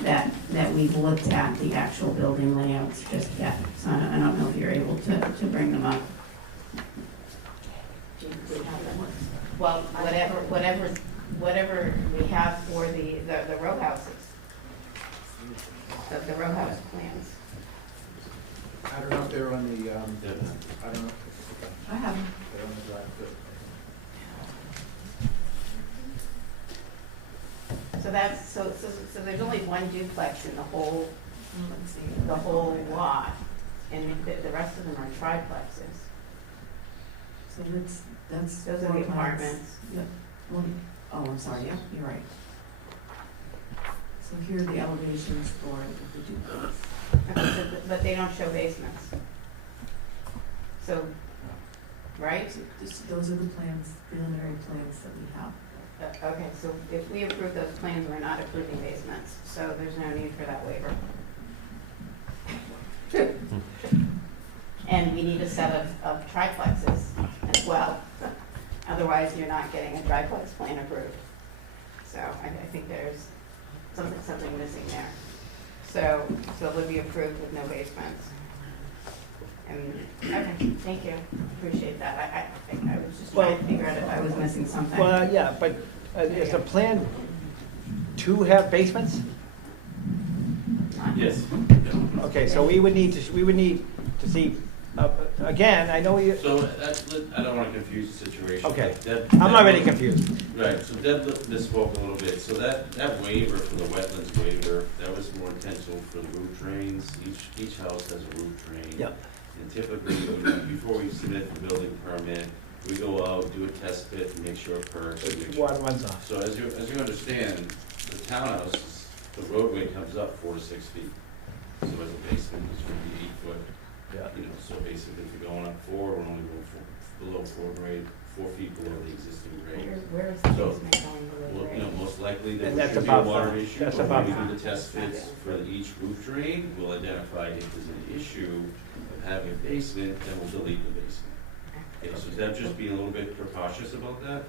that we've looked at the actual building layouts just yet. So I don't know if you're able to bring them up. Well, whatever we have for the row houses, the row house plans. I don't know if they're on the, I don't know. I have them. They're on the drive. So so there's only one duplex in the whole lot, and the rest of them are triplexes. So that's. Those are the apartments. Yep. Well, oh, I'm sorry, yeah, you're right. So here are the elevations for the duplex. Okay, but they don't show basements. So, right? Those are the plans, preliminary plans that we have. Okay, so if we approve those plans, we're not approving basements, so there's no need for that waiver. And we need a set of triplexes as well. Otherwise, you're not getting a triplex plan approved. So I think there's something missing there. So it would be approved with no basements. And, okay, thank you, appreciate that. I was just trying to figure out if I was missing something. Well, yeah, but is the plan to have basements? Yes. Okay, so we would need to see, again, I know you, So I don't want to confuse the situation. Okay. Deb- I'm already confused. Right, so Deb misspoke a little bit. So that waiver for the wetlands waiver, that was more intentional for the roof drains. Each house has a roof drain. Yep. And typically, before we submit the building permit, we go out, do a test pit, and make sure it perks. and make sure- Water runs off. So as you understand, the townhouse, the roadway comes up 4 to 6 feet. So as a basement, it's going to be 8 foot. Yeah. You know, so basically, if you're going up 4, we're only going below 4 feet below the existing grade. Where is the So, basement going below well, you know, grade? most likely there And that's should be a about water fine. issue. That's but about when we fine. do the test pits for each roof drain, we'll identify if there's an issue of having a basement, then we'll delete the basement. Okay, so Deb just being a little bit precautious about that.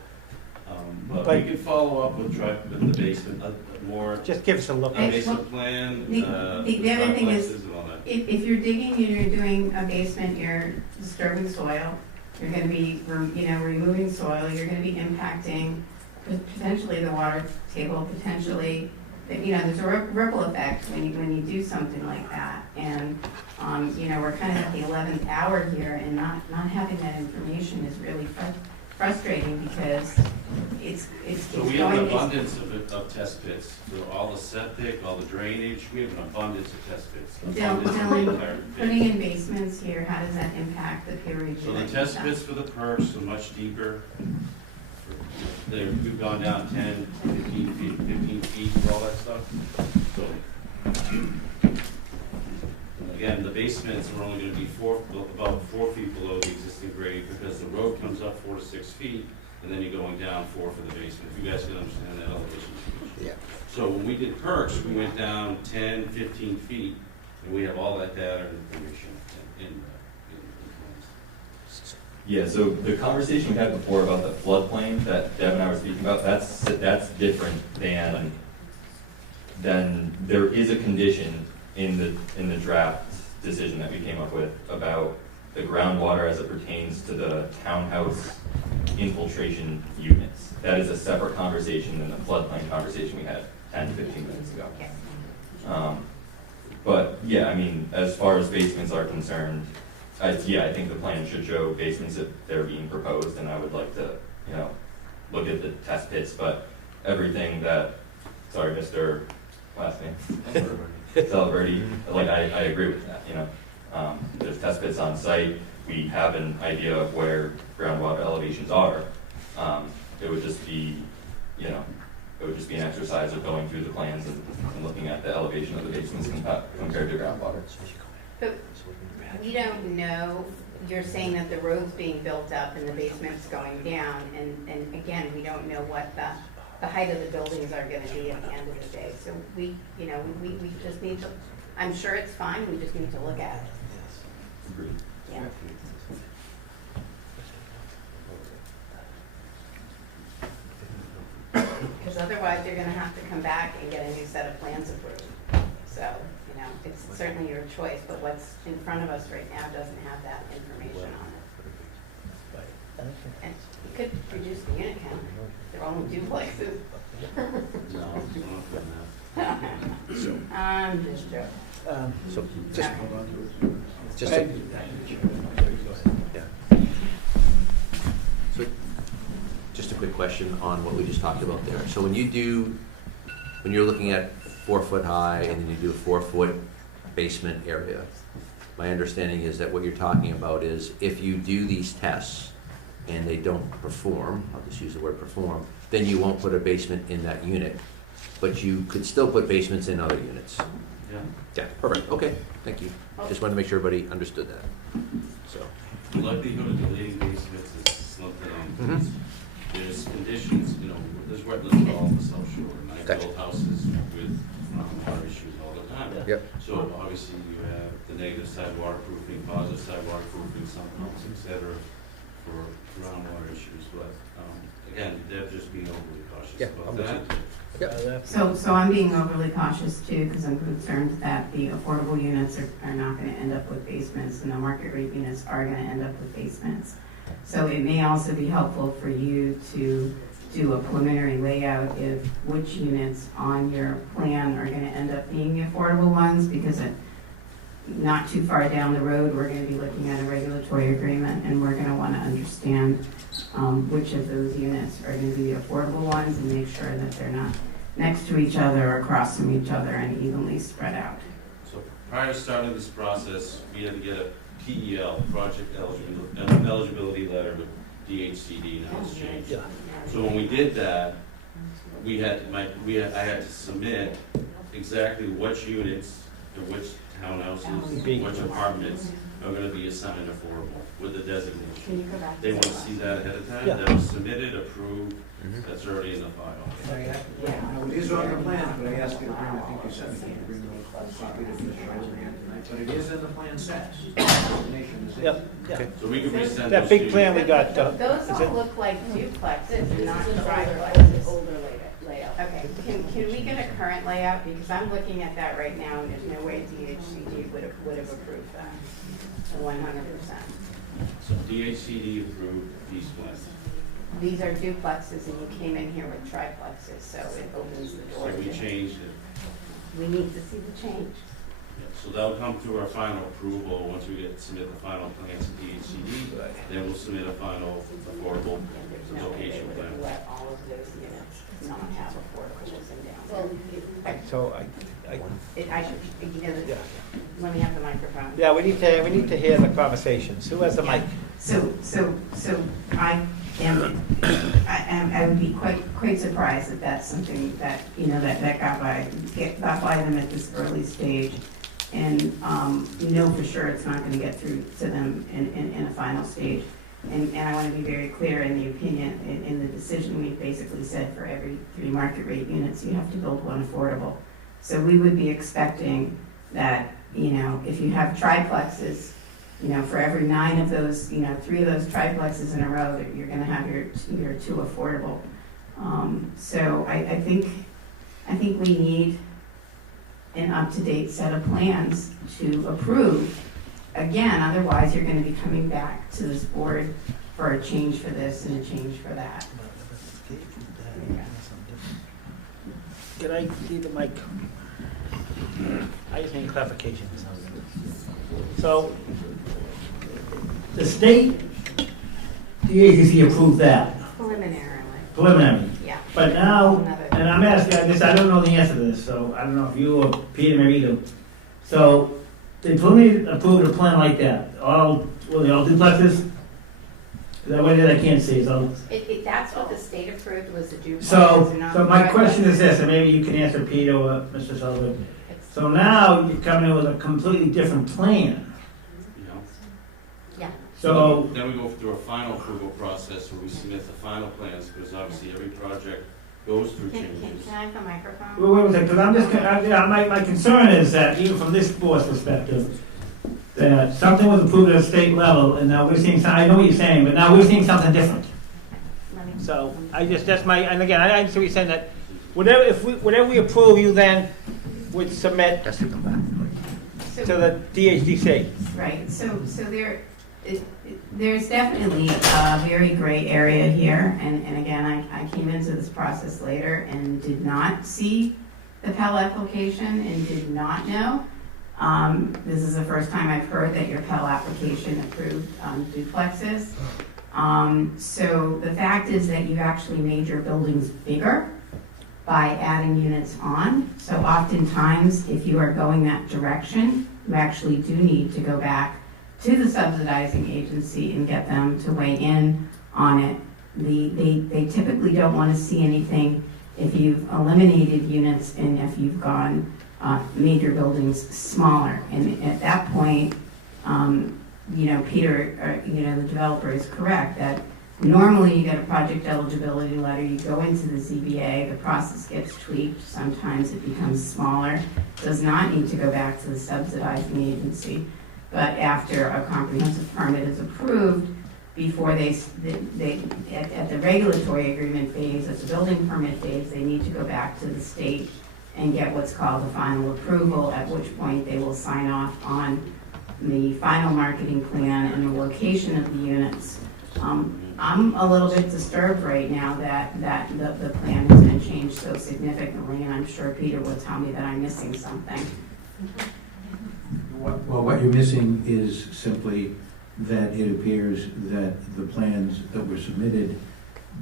But we can follow up with the basement, more, Just give us a look. Hey, basement plan, the other thing is, complexes and all that. if you're digging and you're doing a basement, you're disturbing soil, you're gonna be, removing soil, you're gonna be impacting potentially the water table, potentially, there's a ripple effect when you do something like that. And, we're kind of at the 11th hour here, and not having that information is really frustrating, because it's So we have an going, abundance of test pits, so all the septic, all the drainage, we have an abundance of test pits. Abundance of Dylan, putting in basements here, how does that impact the peer review? So the test pits for the perks are much deeper. We've gone down 10, 15 feet for all that stuff. So, again, the basements are only gonna be about 4 feet below the existing grade, because the road comes up 4 to 6 feet, and then you're going down 4 for the basement. If you guys can understand that elevation. Yeah. So when we did perks, we went down 10, 15 feet, and we have all that data and information in plans. Yeah, so the conversation we had before about the floodplain that Deb and I were speaking about, that's different than there is a condition in the draft decision that we came up with about the groundwater as it pertains to the townhouse infiltration units. That is a separate conversation than the floodplain conversation we had 10 to 15 minutes ago. But yeah, I mean, as far as basements are concerned, I think the plan should show basements if they're being proposed, and I would like to, look at the test pits, but everything that, sorry, Mr. last name, Celebrity, like, I agree with that, there's test pits on site, we have an idea of where groundwater elevations are. It would just be, an exercise of going through the plans and looking at the elevation of the basements compared to groundwater. But we don't know, you're saying that the road's being built up and the basement's going down, and again, we don't know what the height of the buildings are gonna be at the end of the day. So we just need to, I'm sure it's fine, we just need to look at it. Agreed. Yeah. Because otherwise, you're gonna have to come back and get a new set of plans approved. So, it's certainly your choice, but what's in front of us right now doesn't have that information on it. And you could reduce the unit count, they're only duplexes. I'm just joking. So, just a quick question on what we just talked about there. So when you're looking at 4 foot high and then you do a 4 foot basement area, my understanding is that what you're talking about is if you do these tests and they don't perform, I'll just use the word perform, then you won't put a basement in that unit, but you could still put basements in other units. Yeah. Yeah, perfect, okay, thank you. Just wanted to make sure everybody understood that, so. The likelihood of deleting basements is slim down. There's conditions, there's wetlands all on the South Shore, and I build houses with water issues all the time. Yep. So obviously you have the negative side waterproofing, positive side waterproofing, sump pumps, et cetera, for groundwater issues. But again, Deb just being overly cautious about that. So I'm being overly cautious too, because I'm concerned that the affordable units are not gonna end up with basements, and the market rate units are gonna end up with basements. So it may also be helpful for you to do a preliminary layout of which units on your plan are gonna end up being the affordable ones, because not too far down the road, we're gonna be looking at a regulatory agreement, and we're gonna wanna understand which of those units are gonna be the affordable ones, and make sure that they're not next to each other or across from each other and evenly spread out. So prior to starting this process, we had to get a PEL, project eligibility letter with DHCD, now it's changed. So when we did that, I had to submit exactly which units and which townhouses, which apartments are gonna be assigned affordable with the designation. Can you go back? They want to see that ahead of time, Yeah. that was submitted, approved, that's already in the file. No, it is on the plan, but I asked you to bring, I think you said you can bring a copy to Mr. Ryan tonight, but it is in the plan sets. Destination is in. Yep, yeah. So we can resend That those big to you. plan we got, Those is all it- look like duplexes This and is not an triplexes. older layout. Okay, can we get a current layout, because I'm looking at that right now, and there's no way DHCD would have approved that, 100%. So DHCD approved these plans. These are duplexes, and you came in here with triplexes, so it opens the So door. we to- changed it. We need to see the change. Yeah, so that'll come through our final approval, once we submit the final plans to DHCD, then we'll submit a final affordable And there's no way they location would have plan. let all of those units not have affordables in Well, downtown. So I should, you know, Yeah. let me have the microphone. yeah, we need to hear the conversations. Who has the mic? So I would be quite surprised if that's something that, that got by them at this early stage. And know for sure it's not gonna get through to them in a final stage. And I wanna be very clear in the opinion, in the decision, we basically said for every 3 market rate units, you have to build 1 affordable. So we would be expecting that, if you have triplexes, for every 9 of those, 3 of those triplexes in a row, that you're gonna have your 2 affordable. So I think we need an up-to-date set of plans to approve. Again, otherwise you're gonna be coming back to this board for a change for this and a change for that. Can I see the mic? I just need clarification. So, the state, the agency approved that, preliminary. Yeah. But now, and I'm asking this, I don't know the answer to this, so I don't know if you or Peter maybe do. So, they preliminary approved a plan like that, were they all duplexes? Is that what it is? I can't see, so. That's what the state approved, was the duplexes. So my question is this, and maybe you can answer Peter or Mr. Sullivan. So now you're coming in with a completely different plan. You know? Yeah. So, Then we go through a final approval process where we submit the final plans, because obviously every project goes through Can changes. I have the microphone? wait a second, because I'm just, my concern is that even from this board's perspective, that something was approved at a state level, and now we're seeing, I know what you're saying, but now we're seeing something different. So, that's my, and again, I understand what you're saying, that whatever we approve, you then would submit to the DHDC. Right, so there's definitely a very gray area here, and again, I came into this process later and did not see the Pell application and did not know. This is the first time I've heard that your Pell application approved duplexes. So the fact is that you actually made your buildings bigger by adding units on. So oftentimes, if you are going that direction, you actually do need to go back to the subsidizing agency and get them to weigh in on it. They typically don't want to see anything if you've eliminated units and if you've gone made your buildings smaller. And at that point, Peter, the developer is correct that normally you get a project eligibility letter, you go into the ZBA, the process gets tweaked, sometimes it becomes smaller, does not need to go back to the subsidizing agency. But after a comprehensive permit is approved before at the regulatory agreement phase, at the building permit phase, they need to go back to the state and get what's called the final approval, at which point they will sign off on the final marketing plan and the location of the units. I'm a little bit disturbed right now that the plan has been changed so significantly, and I'm sure Peter will tell me that I'm missing something. Well, what you're missing is simply that it appears that the plans that were submitted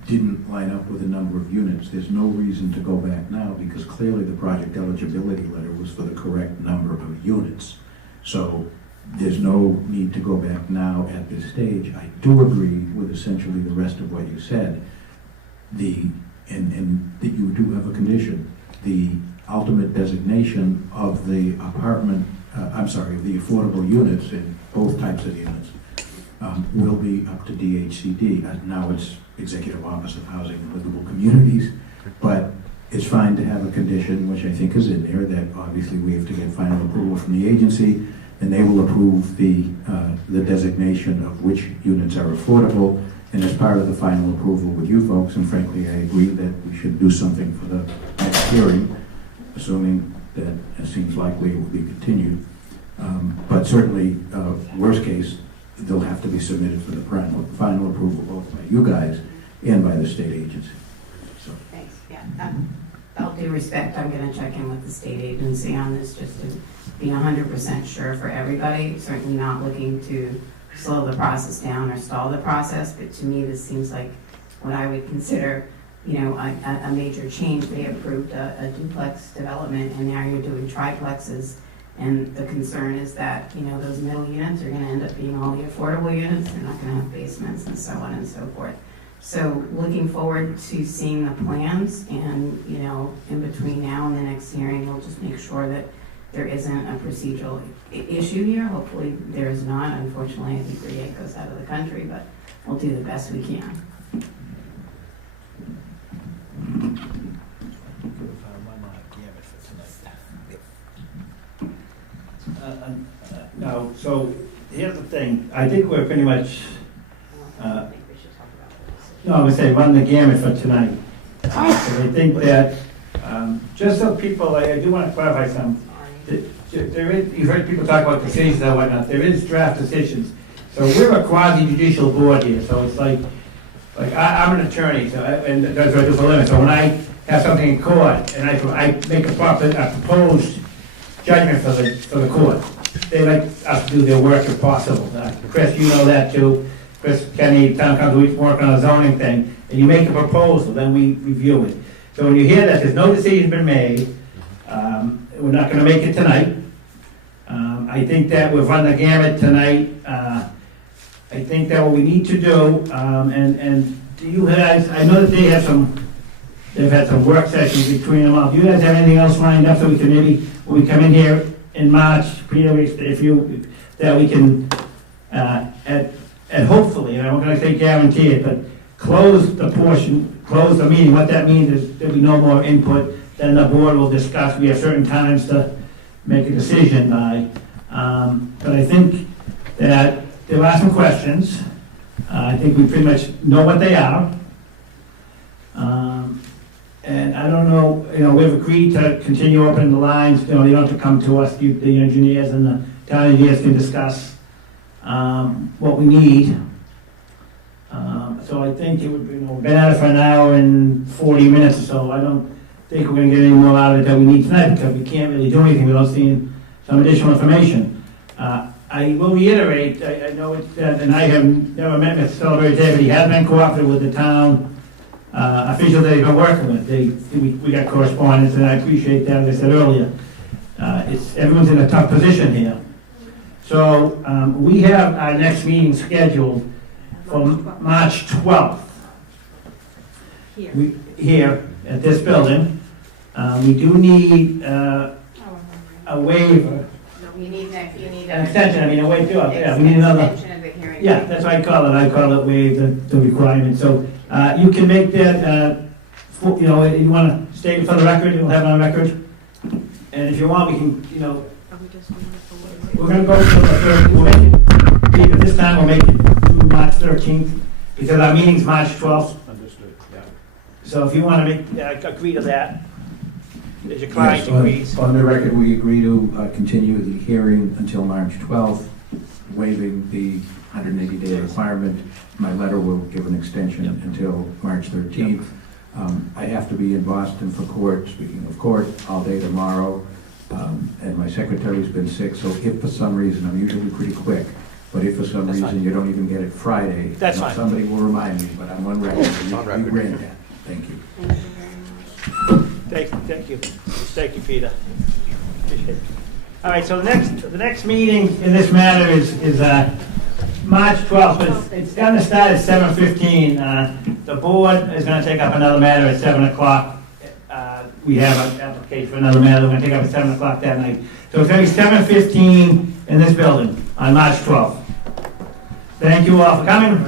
didn't line up with the number of units. There's no reason to go back now because clearly the project eligibility letter was for the correct number of units. So there's no need to go back now at this stage. I do agree with essentially the rest of what you said. And that you do have a condition. The ultimate designation of the apartment, the affordable units in both types of units will be up to DHCD. Now it's Executive Office of Housing and Livable Communities, but it's fine to have a condition, which I think is in there, that obviously we have to get final approval from the agency, and they will approve the designation of which units are affordable. And as part of the final approval with you folks, and frankly, I agree that we should do something for the next hearing, assuming that it seems likely it will be continued. But certainly, worst case, they'll have to be submitted for the final approval both by you guys and by the state agency. So. Thanks, yeah. All due respect, I'm gonna check in with the state agency on this just to be 100% sure for everybody. Certainly not looking to slow the process down or stall the process, but to me this seems like what I would consider, a major change. They approved a duplex development and now you're doing triplexes, and the concern is that, those middle units are gonna end up being all the affordable units. They're not gonna have basements and so on and so forth. So looking forward to seeing the plans, and, in between now and the next hearing, we'll just make sure that there isn't a procedural issue here. Hopefully there is not. Unfortunately, I think Riet goes out of the country, but we'll do the best we can. No, so here's the thing. I think we're pretty much, I would say run the gamut for tonight. So I think that, just so people, I do want to clarify something. There is, you've heard people talk about decisions and whatnot. There is draft decisions. So we're a quasi-judicial board here. So it's like I'm an attorney, so and that's what I do for a living. So when I have something in court and I make a proposed judgment for the court, they like us to do their work if possible. Chris, you know that too. Chris Kenny, town council, we work on a zoning thing, and you make a proposal, then we review it. So when you hear that there's no decision been made, we're not going to make it tonight. I think that we've run the gamut tonight. I think that what we need to do, and do you guys, I know that they've had some work sessions between them all. Do you guys have anything else lined up so we can maybe, when we come in here in March, Peter, that we can, and hopefully, and I'm not going to say guarantee it, but close the meeting. What that means is there'll be no more input. Then the board will discuss. We have certain times to make a decision by. But I think that there are some questions. I think we pretty much know what they are. And I don't know, we've agreed to continue opening the lines. They don't have to come to us. The engineers and the town engineers can discuss what we need. So I think it would be, we've been at it for an hour and 40 minutes or so. I don't think we're going to get any more out of it that we need tonight because we can't really do anything without seeing some additional information. I will reiterate, I know and I have never met Mr. Celebrity today, but he has been cooperative with the town officials that he's been working with. We got correspondence, and I appreciate that, as I said earlier. Everyone's in a tough position here. So we have our next meeting scheduled for March 12th. Here at this building. We do need a waiver. You need An extension, a waiver, yeah, we need another. Extension of the hearing. Yeah, that's what I call it. I call it waive the requirement. So you can make that, you want to state it for the record, you'll have it on record. And if you want, we can, we're going to go to the third, we'll make it. This time we'll make it March 13th, because our meeting's March 12th. Understood. So if you want to make, agree to that, as your client Yes, on- agrees. On the record, we agree to continue the hearing until March 12th, waiving the 180-day requirement. My letter will give an extension until March 13th. I have to be in Boston for court, speaking of court, all day tomorrow, and my secretary's been sick, so if for some reason, I'm usually pretty quick, but if for some That's reason fine. you don't even get it Friday, That's fine. somebody will remind me, but I'm on record. It's on You record. grant that. Thank you. Thank you very much. Thank you. Thank you, Peter. Appreciate it. All right, so the next meeting in this matter is March 12th, but it's going to start at 7:15. The board is going to take up another matter at 7 o'clock. We have an application for another matter we're going to take up at 7 o'clock that night. So it's going to be 7:15 in this building on March 12th. Thank you all for coming.